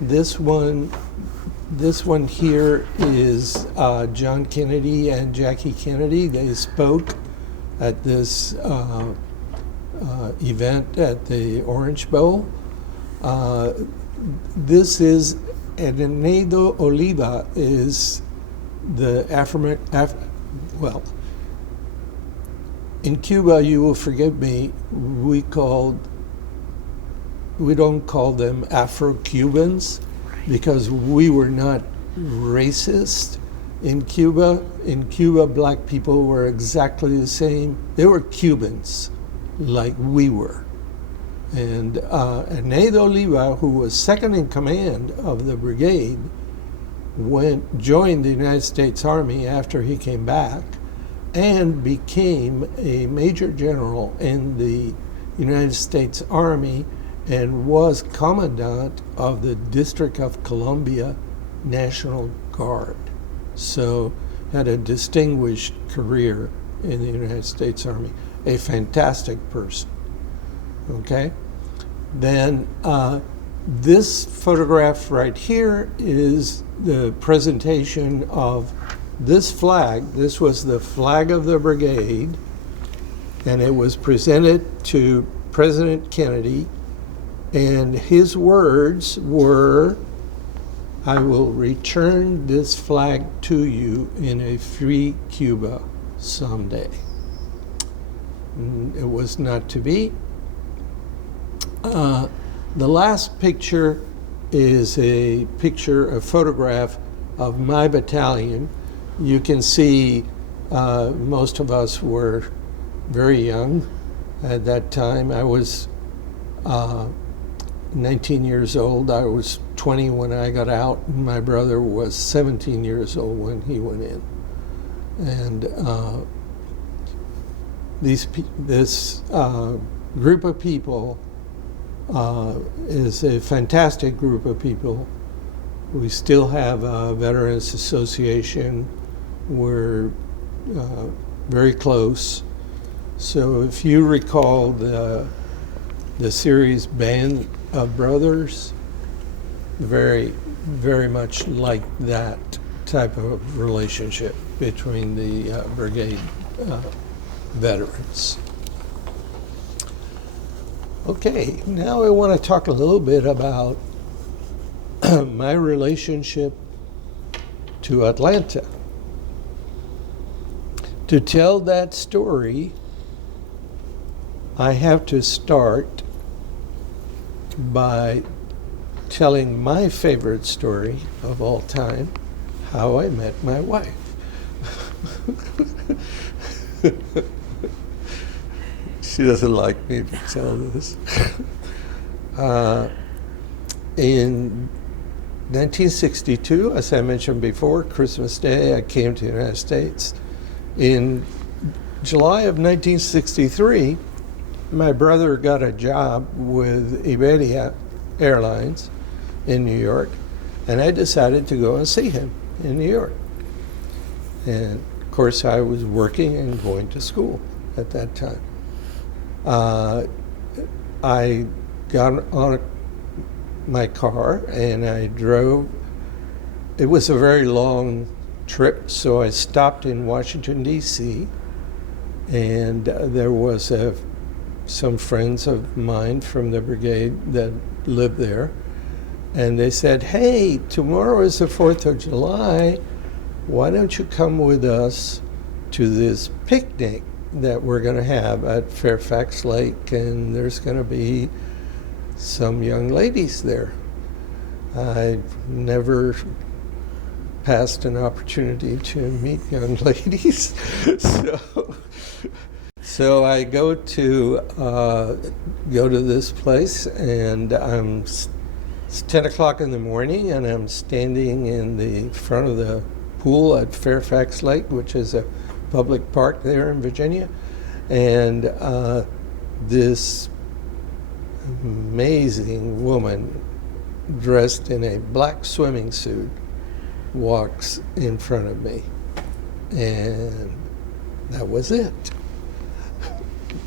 this one here is John Kennedy and Jackie Kennedy. They spoke at this event at the Orange Bowl. This is Ennedo Oliva is the well, in Cuba, you will forgive me, we don't call them Afro-Cubans because we were not racist in Cuba. In Cuba, black people were exactly the same. They were Cubans, like we were. And Ennedo Oliva, who was second in command of the brigade, joined the United States Army after he came back and became a major general in the United States Army and was commandant of the District of Columbia National Guard. So had a distinguished career in the United States Army. A fantastic person. Okay? Then this photograph right here is the presentation of this flag. This was the flag of the brigade, and it was presented to President Kennedy, and his words were, "I will return this flag to you in a free Cuba someday." It was not to be. The last picture is a photograph of my battalion. You can see most of us were very young at that time. I was 19 years old. I was 20 when I got out. My brother was 17 years old when he went in. And this group of people is a fantastic group of people. We still have a Veterans Association. We're very close. So if you recall the series Band of Brothers, very, very much like that type of relationship between the brigade veterans. Okay, now I want to talk a little bit about my relationship to Atlanta. To tell that story, I have to start by telling my favorite story of all time, how I met my wife. She doesn't like me to tell this. In 1962, as I mentioned before, Christmas Day, I came to the United States. In July of 1963, my brother got a job with Iberia Airlines in New York, and I decided to go and see him in New York. And of course, I was working and going to school at that time. I got on my car and I drove. It was a very long trip, so I stopped in Washington, D.C., and there was some friends of mine from the brigade that lived there, and they said, "Hey, tomorrow is the 4th of July. Why don't you come with us to this picnic that we're going to have at Fairfax Lake, and there's going to be some young ladies there." I never passed an opportunity to meet young ladies, so I go to this place, and it's 10 o'clock in the morning, and I'm standing in the front of the pool at Fairfax Lake, which is a public park there in Virginia, and this amazing woman dressed in a black swimming suit walks in front of me, and that was it.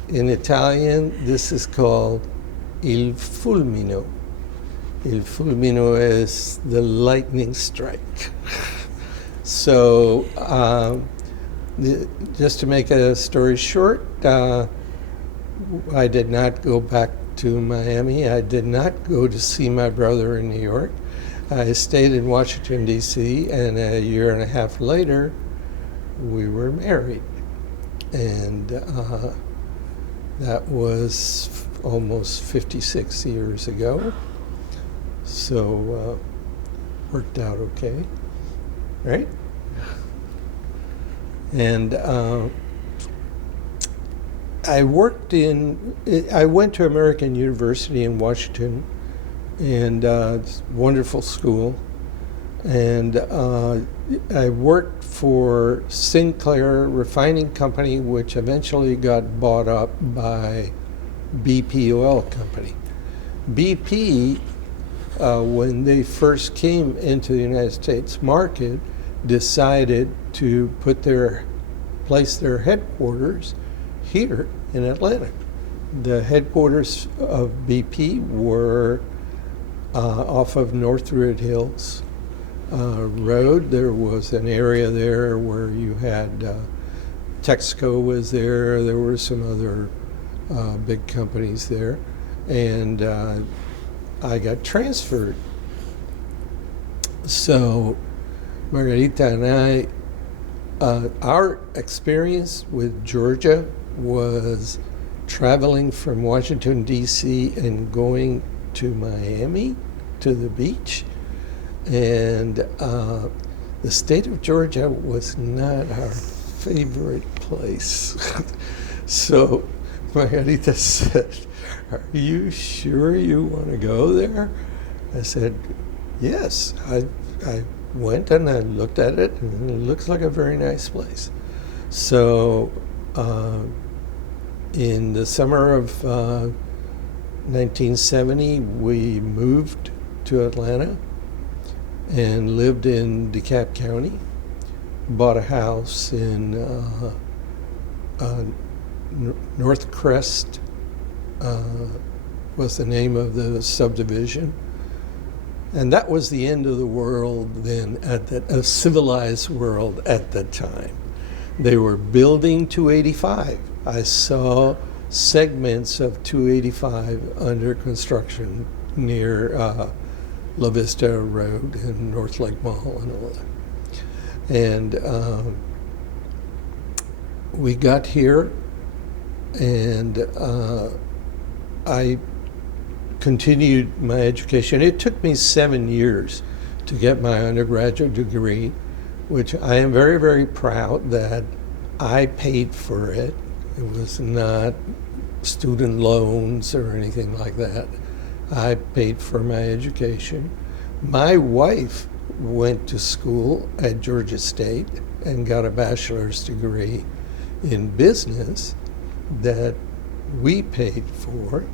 In Italian, this is called il fulmino. Il fulmino is the lightning strike. So, just to make a story short, I did not go back to Miami. I did not go to see my brother in New York. I stayed in Washington, D.C., and a year and a half later, we were married. And that was almost 56 years ago. So worked out okay, right? And I went to American University in Washington, and it's a wonderful school. And I worked for Sinclair Refining Company, which eventually got bought up by BP Oil Company. BP, when they first came into the United States market, decided to place their headquarters here in Atlanta. The headquarters of BP were off of North Red Hills Road. There was an area there where you had Texaco was there. There were some other big companies there, and I got transferred. So Margarita and I, our experience with Georgia was traveling from Washington, D.C. and going to Miami, to the beach. And the state of Georgia was not our favorite place. So Margarita said, "Are you sure you want to go there?" I said, "Yes." I went and I looked at it, and it looks like a very nice place. So in the summer of 1970, we moved to Atlanta and lived in DeKalb County, bought a house in North Crest, was the name of the subdivision. And that was the end of the world then, a civilized world at that time. They were building 285. I saw segments of 285 under construction near La Vista Road and North Lake Mall and all that. And we got here, and I continued my education. It took me 7 years to get my undergraduate degree, which I am very, very proud that I paid for it. It was not student loans or anything like that. I paid for my education. My wife went to school at Georgia State and got a bachelor's degree in business that we paid for.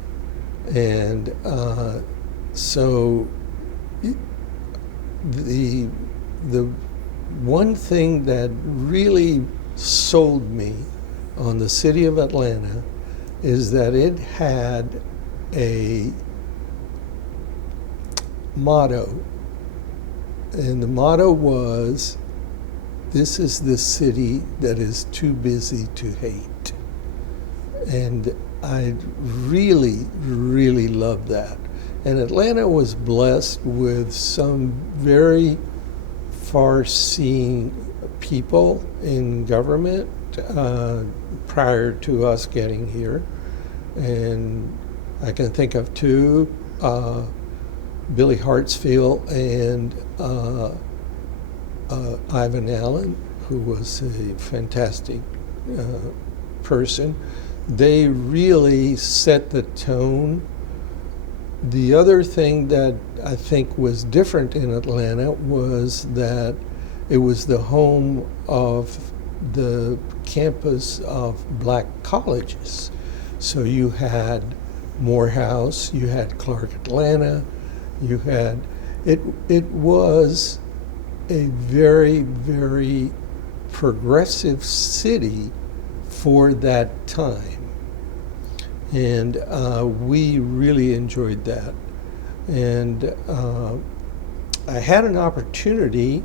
And so the one thing that really sold me on the city of Atlanta is that it had a motto, and the motto was, "This is the city that is too busy to hate." And I really, really loved that. And Atlanta was blessed with some very far-seeing people in government prior to us getting here. And I can think of two, Billy Hartsfield and Ivan Allen, who was a fantastic person. They really set the tone. The other thing that I think was different in Atlanta was that it was the home of the campus of black colleges. So you had Morehouse, you had Clark Atlanta, you had, it was a very, very progressive city for that time. And we really enjoyed that. And I had an opportunity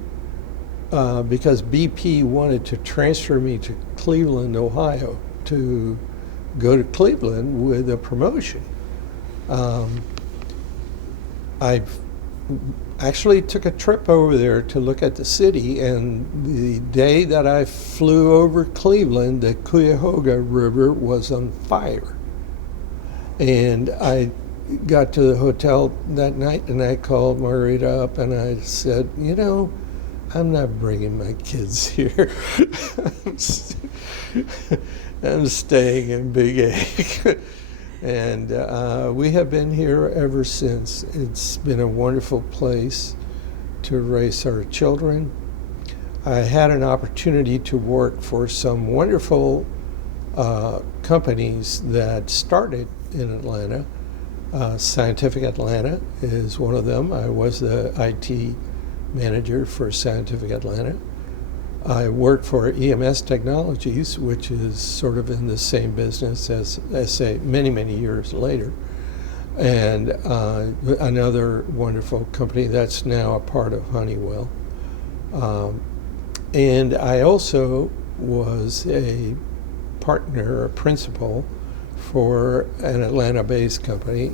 because BP wanted to transfer me to Cleveland, Ohio, to go to Cleveland with a promotion. I actually took a trip over there to look at the city, and the day that I flew over Cleveland, the Cuyahoga River was on fire. And I got to the hotel that night, and I called Margarita up, and I said, you know, I'm not bringing my kids here. I'm staying in Big Egg. And we have been here ever since. It's been a wonderful place to raise our children. I had an opportunity to work for some wonderful companies that started in Atlanta. Scientific Atlanta is one of them. I was the IT manager for Scientific Atlanta. I worked for EMS Technologies, which is sort of in the same business as SA many, many years later. And another wonderful company that's now a part of Honeywell. And I also was a partner, a principal for an Atlanta-based company,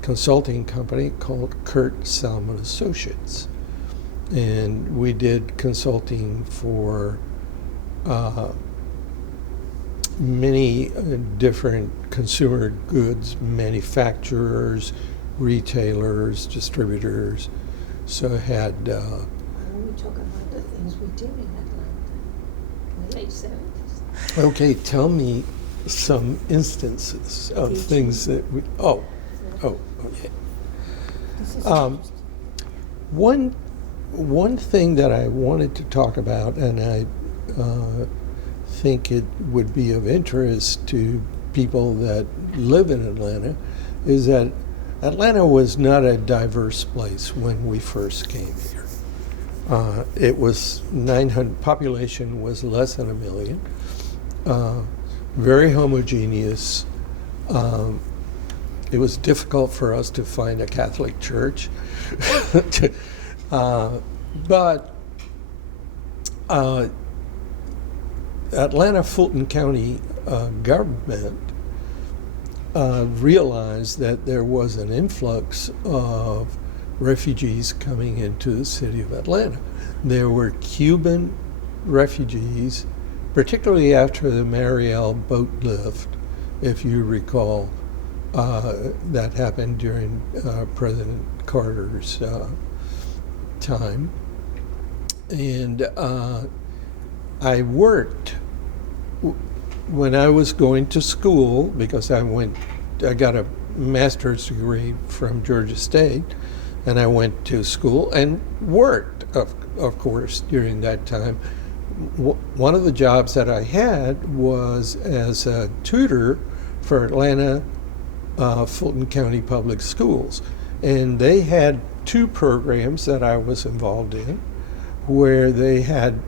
consulting company called Kurt Salmon Associates. And we did consulting for many different consumer goods manufacturers, retailers, distributors. So I had... When we talk about the things we did in Atlanta in the late 70s. Okay, tell me some instances of things that we... Oh, okay. This is One thing that I wanted to talk about, and I think it would be of interest to people that live in Atlanta, is that Atlanta was not a diverse place when we first came here. It was 900, population was less than 1 million, very homogeneous. It was difficult for us to find a Catholic church. But Atlanta Fulton County government realized that there was an influx of refugees coming into the city of Atlanta. There were Cuban refugees, particularly after the Mariel boat lift, if you recall. That happened during President Carter's time. And I worked when I was going to school, because I got a master's degree from Georgia State, and I went to school and worked, of course, during that time. One of the jobs that I had was as a tutor for Atlanta Fulton County Public Schools. And they had 2 programs that I was involved in, where they had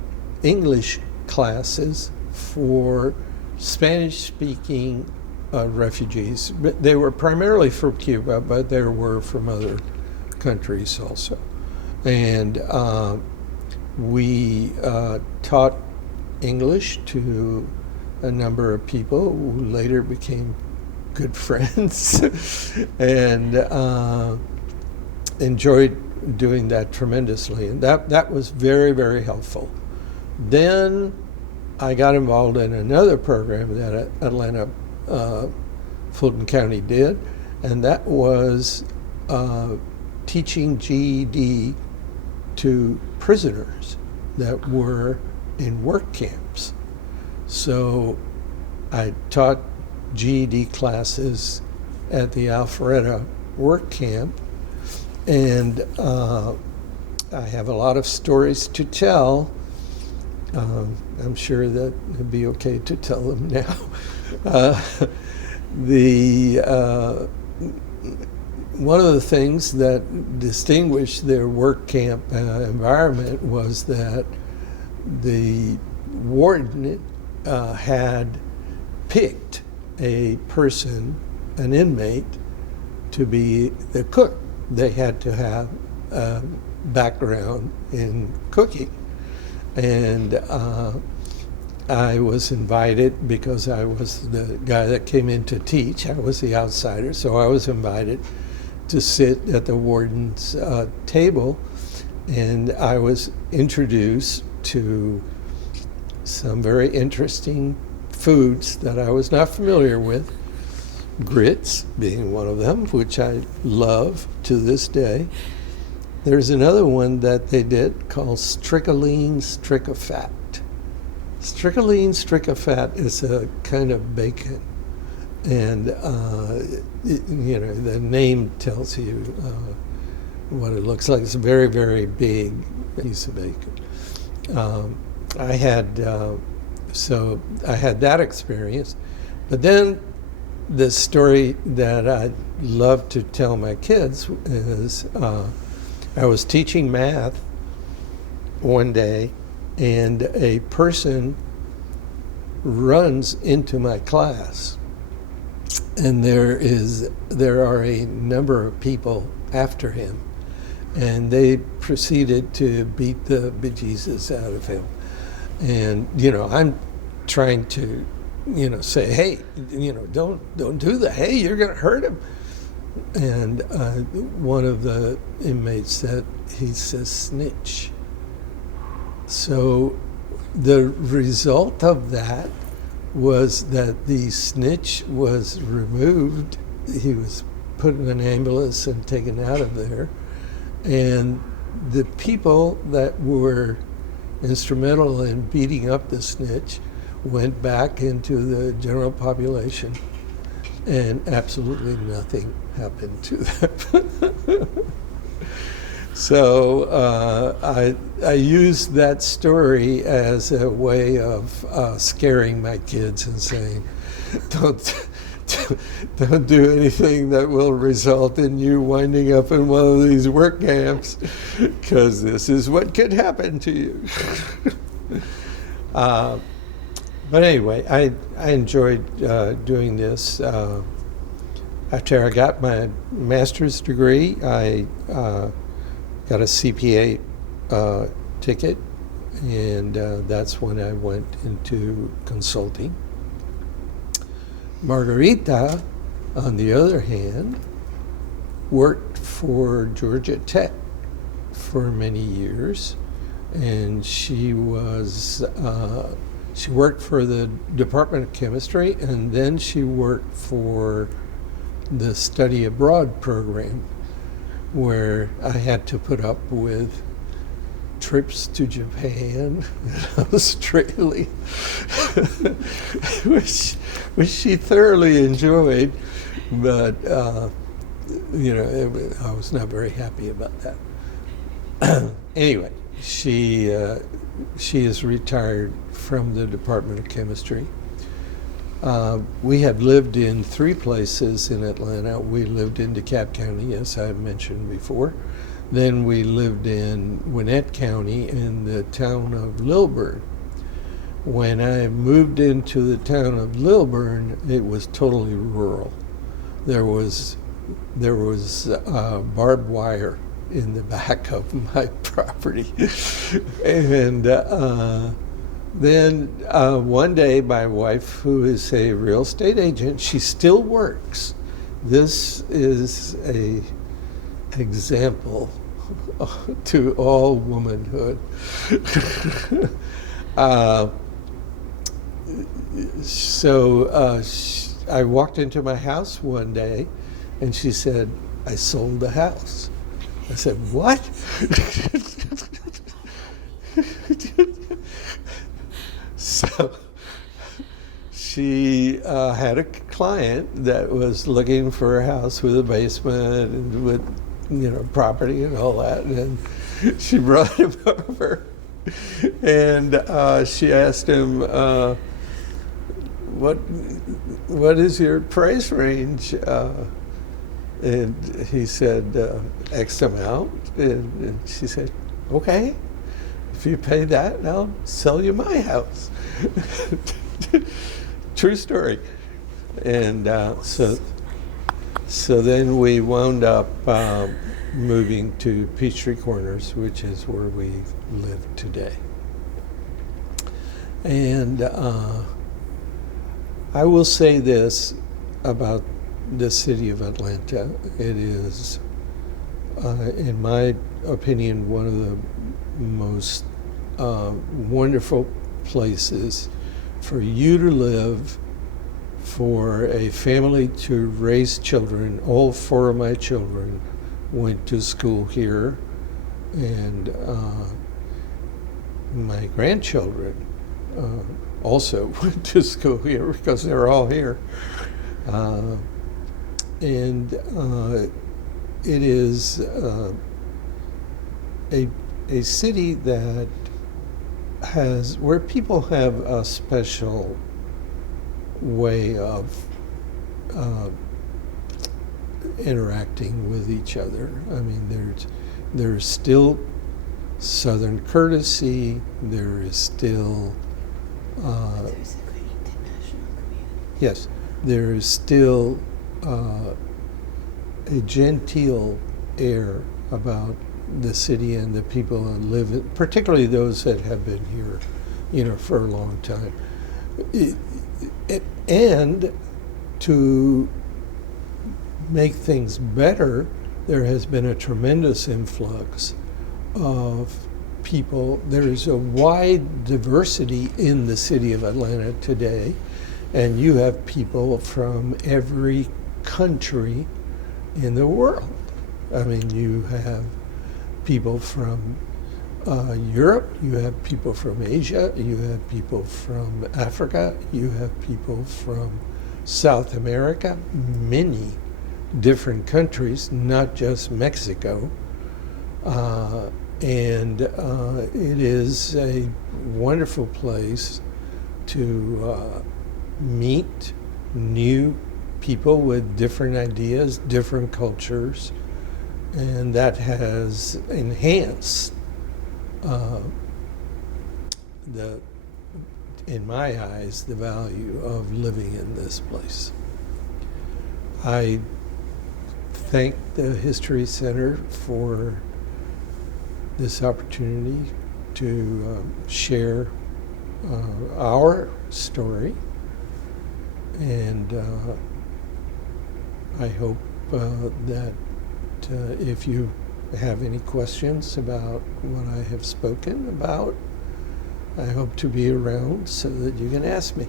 English classes for Spanish-speaking refugees. They were primarily from Cuba, but there were from other countries also. And we taught English to a number of people who later became good friends and enjoyed doing that tremendously. And that was very, very helpful. Then I got involved in another program that Atlanta Fulton County did, and that was teaching GED to prisoners that were in work camps. So I taught GED classes at the Alpharetta work camp, and I have a lot of stories to tell. I'm sure that it'd be okay to tell them now. One of the things that distinguished their work camp environment was that the warden had picked a person, an inmate, to be the cook. They had to have a background in cooking. And I was invited because I was the guy that came in to teach. I was the outsider, so I was invited to sit at the warden's table, and I was introduced to some very interesting foods that I was not familiar with. Grits being one of them, which I love to this day. There's another one that they did called stricoline stricofat. Stricoline stricofat is a kind of bacon, and the name tells you what it looks like. It's a very, very big piece of bacon. I had that experience, but then the story that I love to tell my kids is I was teaching math one day, and a person runs into my class, and there are a number of people after him, and they proceeded to beat the bejesus out of him. And I'm trying to say, hey, don't do that. Hey, you're going to hurt him. And one of the inmates said, he says, snitch. So the result of that was that the snitch was removed. He was put in an ambulance and taken out of there. And the people that were instrumental in beating up the snitch went back into the general population, and absolutely nothing happened to them. So I used that story as a way of scaring my kids and saying, don't do anything that will result in you winding up in one of these work camps, because this is what could happen to you. But anyway, I enjoyed doing this. After I got my master's degree, I got a CPA ticket, and that's when I went into consulting. Margarita, on the other hand, worked for Georgia Tech for many years, and she worked for the Department of Chemistry, and then she worked for the study abroad program, where I had to put up with trips to Japan and Australia, which she thoroughly enjoyed, but I was not very happy about that. Anyway, she is retired from the Department of Chemistry. We had lived in 3 places in Atlanta. We lived in DeKalb County, as I mentioned before. Then we lived in Gwinnett County in the town of Lilburn. When I moved into the town of Lilburn, it was totally rural. There was barbed wire in the back of my property. And then one day, my wife, who is a real estate agent, she still works. This is an example to all womanhood. I walked into my house one day, and she said, "I sold the house." I said, "What?" So she had a client that was looking for a house with a basement and with, property and all that, and she brought him over, and she asked him, "What is your price range?" And he said, X amount, and she said, "Okay. If you pay that, I'll sell you my house." True story. And so then we wound up moving to Peachtree Corners, which is where we live today. And I will say this about the city of Atlanta. It is, in my opinion, one of the most wonderful places for you to live, for a family to raise children. All four of my children went to school here, and my grandchildren also went to school here because they're all here. And it is a city that has, where people have a special way of interacting with each other. I mean, there's still Southern courtesy. There is still There's a great international community. yes, there is still a genteel air about the city and the people that live it, particularly those that have been here, for a long time. And to make things better, there has been a tremendous influx of people. There is a wide diversity in the city of Atlanta today, and you have people from every country in the world. I mean, you have people from Europe, you have people from Asia, you have people from Africa, you have people from South America, many different countries, not just Mexico. And it is a wonderful place to meet new people with different ideas, different cultures, and that has enhanced in my eyes, the value of living in this place. I thank the History Center for this opportunity to share our story, and I hope that if you have any questions about what I have spoken about, I hope to be around so that you can ask me.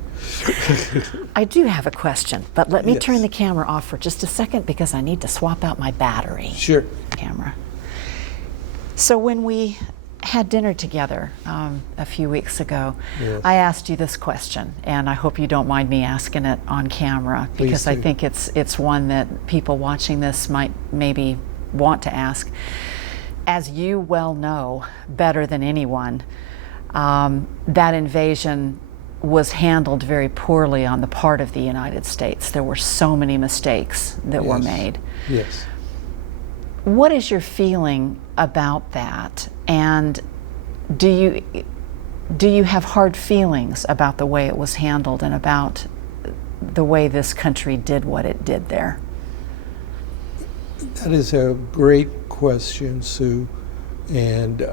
I do have a question, but let me Yes. turn the camera off for just a second because I need to swap out my battery. Sure. Camera. So when we had dinner together a few weeks ago, Yes. I asked you this question, and I hope you don't mind me asking it on camera, Please because I do. think it's one that people watching this might maybe want to ask. As you well know better than anyone, that invasion was handled very poorly on the part of the United States. There were so many mistakes that were Yes. made. Yes. What is your feeling about that? And do you have hard feelings about the way it was handled and about the way this country did what it did there? That is a great question, Sue. And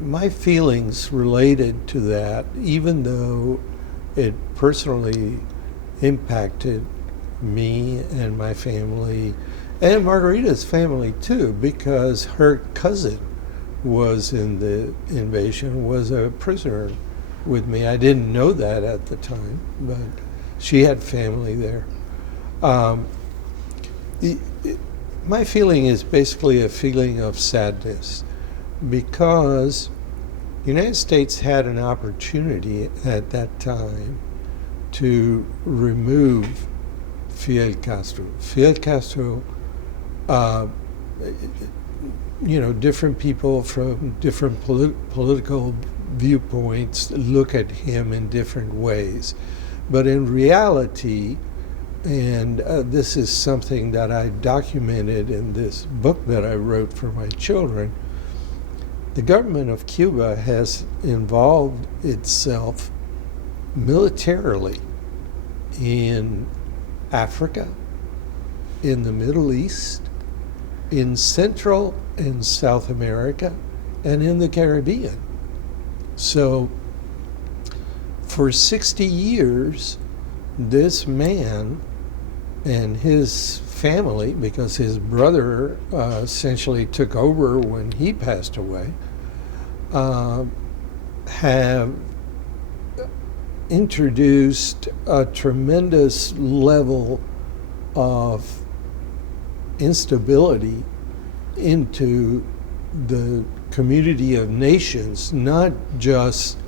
my feelings related to that, even though it personally impacted me and my family, and Margarita's family too, because her cousin was in the invasion, was a prisoner with me. I didn't know that at the time, but she had family there. My feeling is basically a feeling of sadness, because the United States had an opportunity at that time to remove Fidel Castro. Fidel Castro, different people from different political viewpoints look at him in different ways. But in reality, and this is something that I documented in this book that I wrote for my children, the government of Cuba has involved itself militarily in Africa, in the Middle East, in Central and South America, and in the Caribbean. So for 60 years, this man and his family, because his brother essentially took over when he passed away, have introduced a tremendous level of instability into the community of nations, not just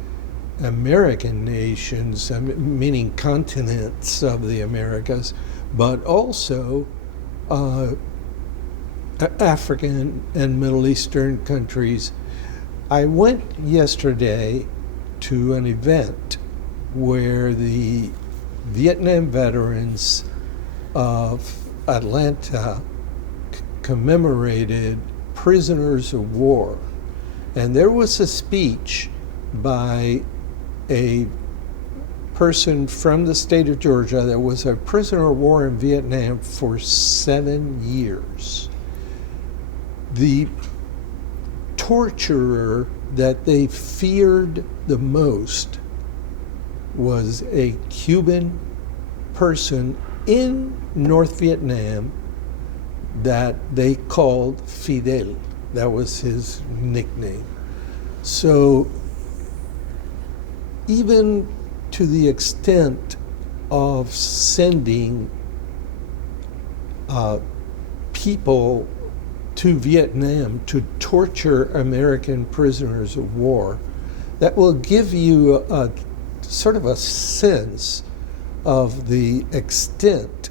American nations, meaning continents of the Americas, but also African and Middle Eastern countries. I went yesterday to an event where the Vietnam veterans of Atlanta commemorated prisoners of war. And there was a speech by a person from the state of Georgia that was a prisoner of war in Vietnam for 7 years. The torturer that they feared the most was a Cuban person in North Vietnam that they called Fidel. That was his nickname. So even to the extent of sending people to Vietnam to torture American prisoners of war, that will give you a sort of a sense of the extent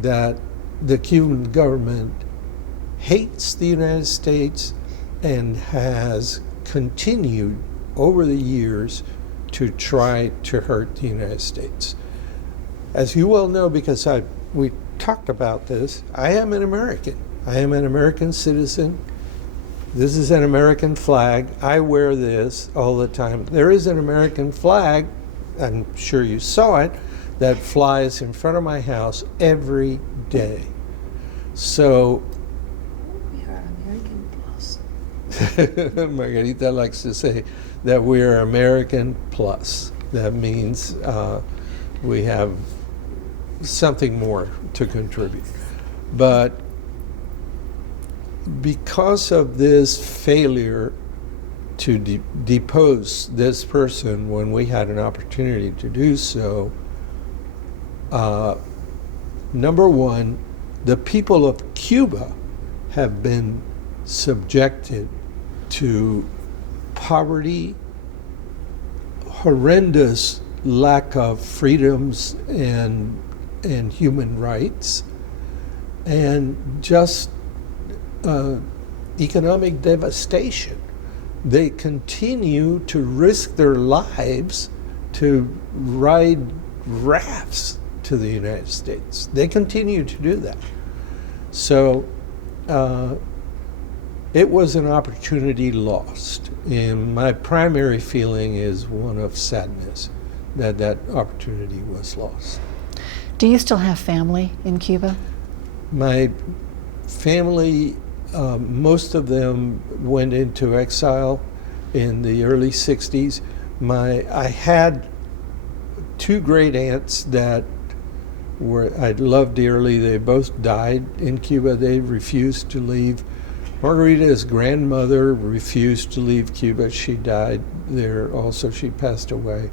that the Cuban government hates the United States and has continued over the years to try to hurt the United States. As you well know, because we talked about this, I am an American. I am an American citizen. This is an American flag. I wear this all the time. There is an American flag, I'm sure you saw it, that flies in front of my house every day. So We are American plus. Margarita likes to say that we are American plus. That means we have something more to contribute. But because of this failure to depose this person when we had an opportunity to do so, number one, the people of Cuba have been subjected to poverty, horrendous lack of freedoms and human rights, and just economic devastation. They continue to risk their lives to ride rafts to the United States. They continue to do that. So it was an opportunity lost. And my primary feeling is one of sadness that that opportunity was lost. Do you still have family in Cuba? My family, most of them went into exile in the early 60s. I had two great aunts that I loved dearly. They both died in Cuba. They refused to leave. Margarita's grandmother refused to leave Cuba. She died there also. She passed away.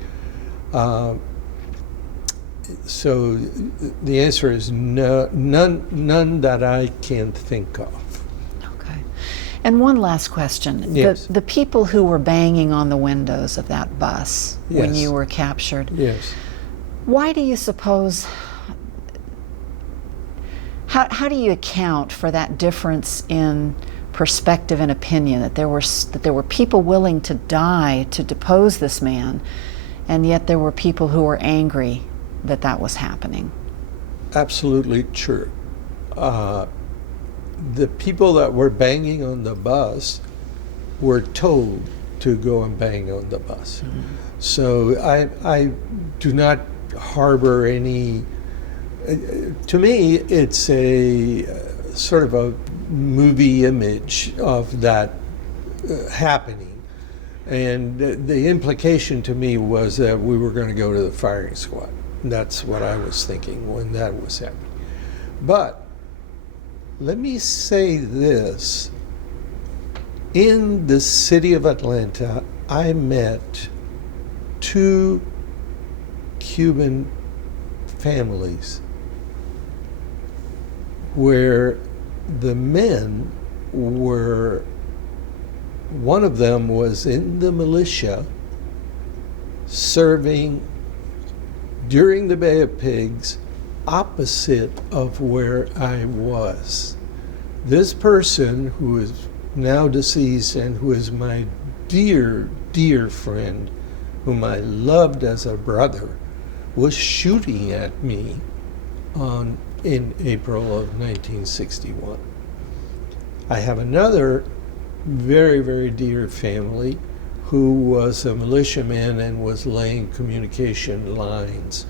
So the answer is no, none that I can think of. Okay. And one last question. Yes. The people who were banging on the windows of that bus when Yes. you were captured, Yes. why do you suppose, how do you account for that difference in perspective and opinion, that there were people willing to die to depose this man, and yet there were people who were angry that that was happening? Absolutely true. The people that were banging on the bus were told to go and bang on the bus. Mm-hmm. So I do not harbor any. To me, it's a sort of a movie image of that happening. And the implication to me was that we were going to go to the firing squad. That's what I was thinking when that was happening. But let me say this. In the city of Atlanta, I met 2 Cuban families where the men were, one of them was in the militia serving during the Bay of Pigs opposite of where I was. This person, who is now deceased and who is my dear, dear friend, whom I loved as a brother, was shooting at me in April of 1961. I have another very, very dear family who was a militiaman and was laying communication lines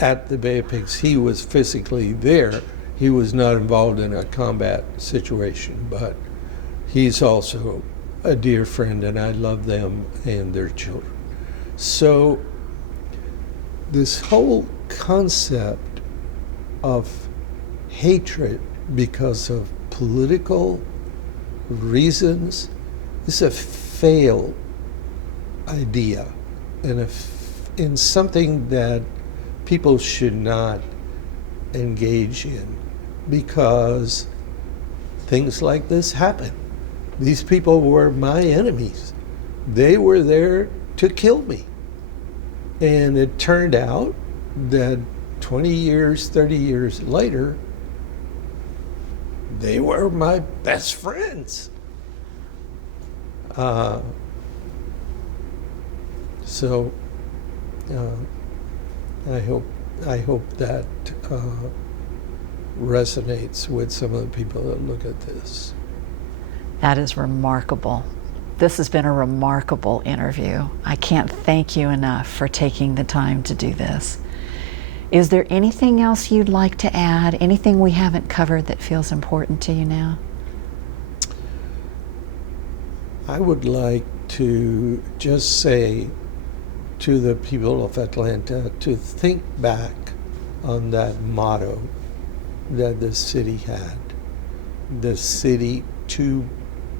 at the Bay of Pigs. He was physically there. He was not involved in a combat situation, but he's also a dear friend, and I love them and their children. So this whole concept of hatred because of political reasons is a failed idea, and something that people should not engage in, because things like this happen. These people were my enemies. They were there to kill me. And it turned out that 20 years, 30 years later, they were my best friends. So I hope that resonates with some of the people that look at this. That is remarkable. This has been a remarkable interview. I can't thank you enough for taking the time to do this. Is there anything else you'd like to add? Anything we haven't covered that feels important to you now? I would like to just say to the people of Atlanta to think back on that motto that the city had. The city too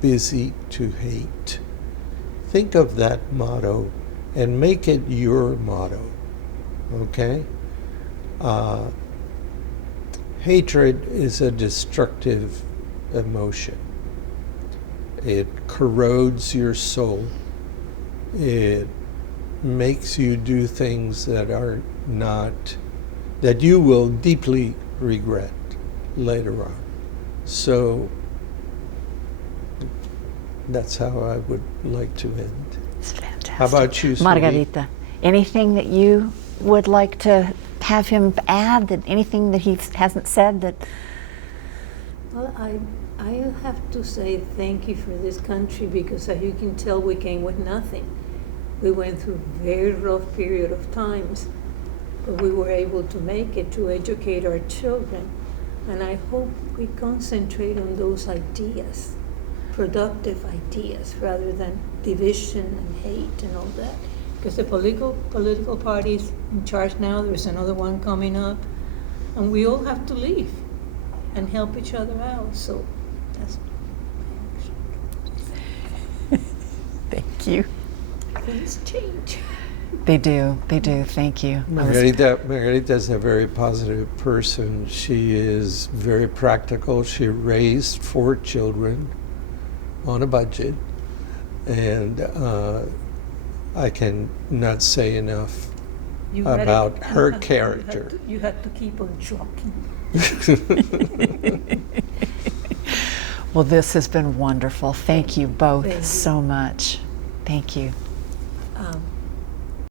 busy to hate. Think of that motto and make it your motto, okay? Hatred is a destructive emotion. It corrodes your soul. It makes you do things that are not, that you will deeply regret later on. So that's how I would like to end. It's fantastic. How about you, sweetie? Margarita, anything that you would like to have him add, that anything that he hasn't said that? Well, I have to say thank you for this country, because as you can tell, we came with nothing. We went through a very rough period of times, but we were able to make it, to educate our children. And I hope we concentrate on those ideas, productive ideas, rather than division and hate and all that. Because the political parties in charge now, there's another one coming up, and we all have to leave and help each other out. So that's my action. Thank you. Things change. They do. Thank you. Margarita is a very positive person. She is very practical. She raised 4 children on a budget, and I can not say enough about her character. You had to keep on trucking. Well, this has been wonderful. Thank you both so much. Thank you.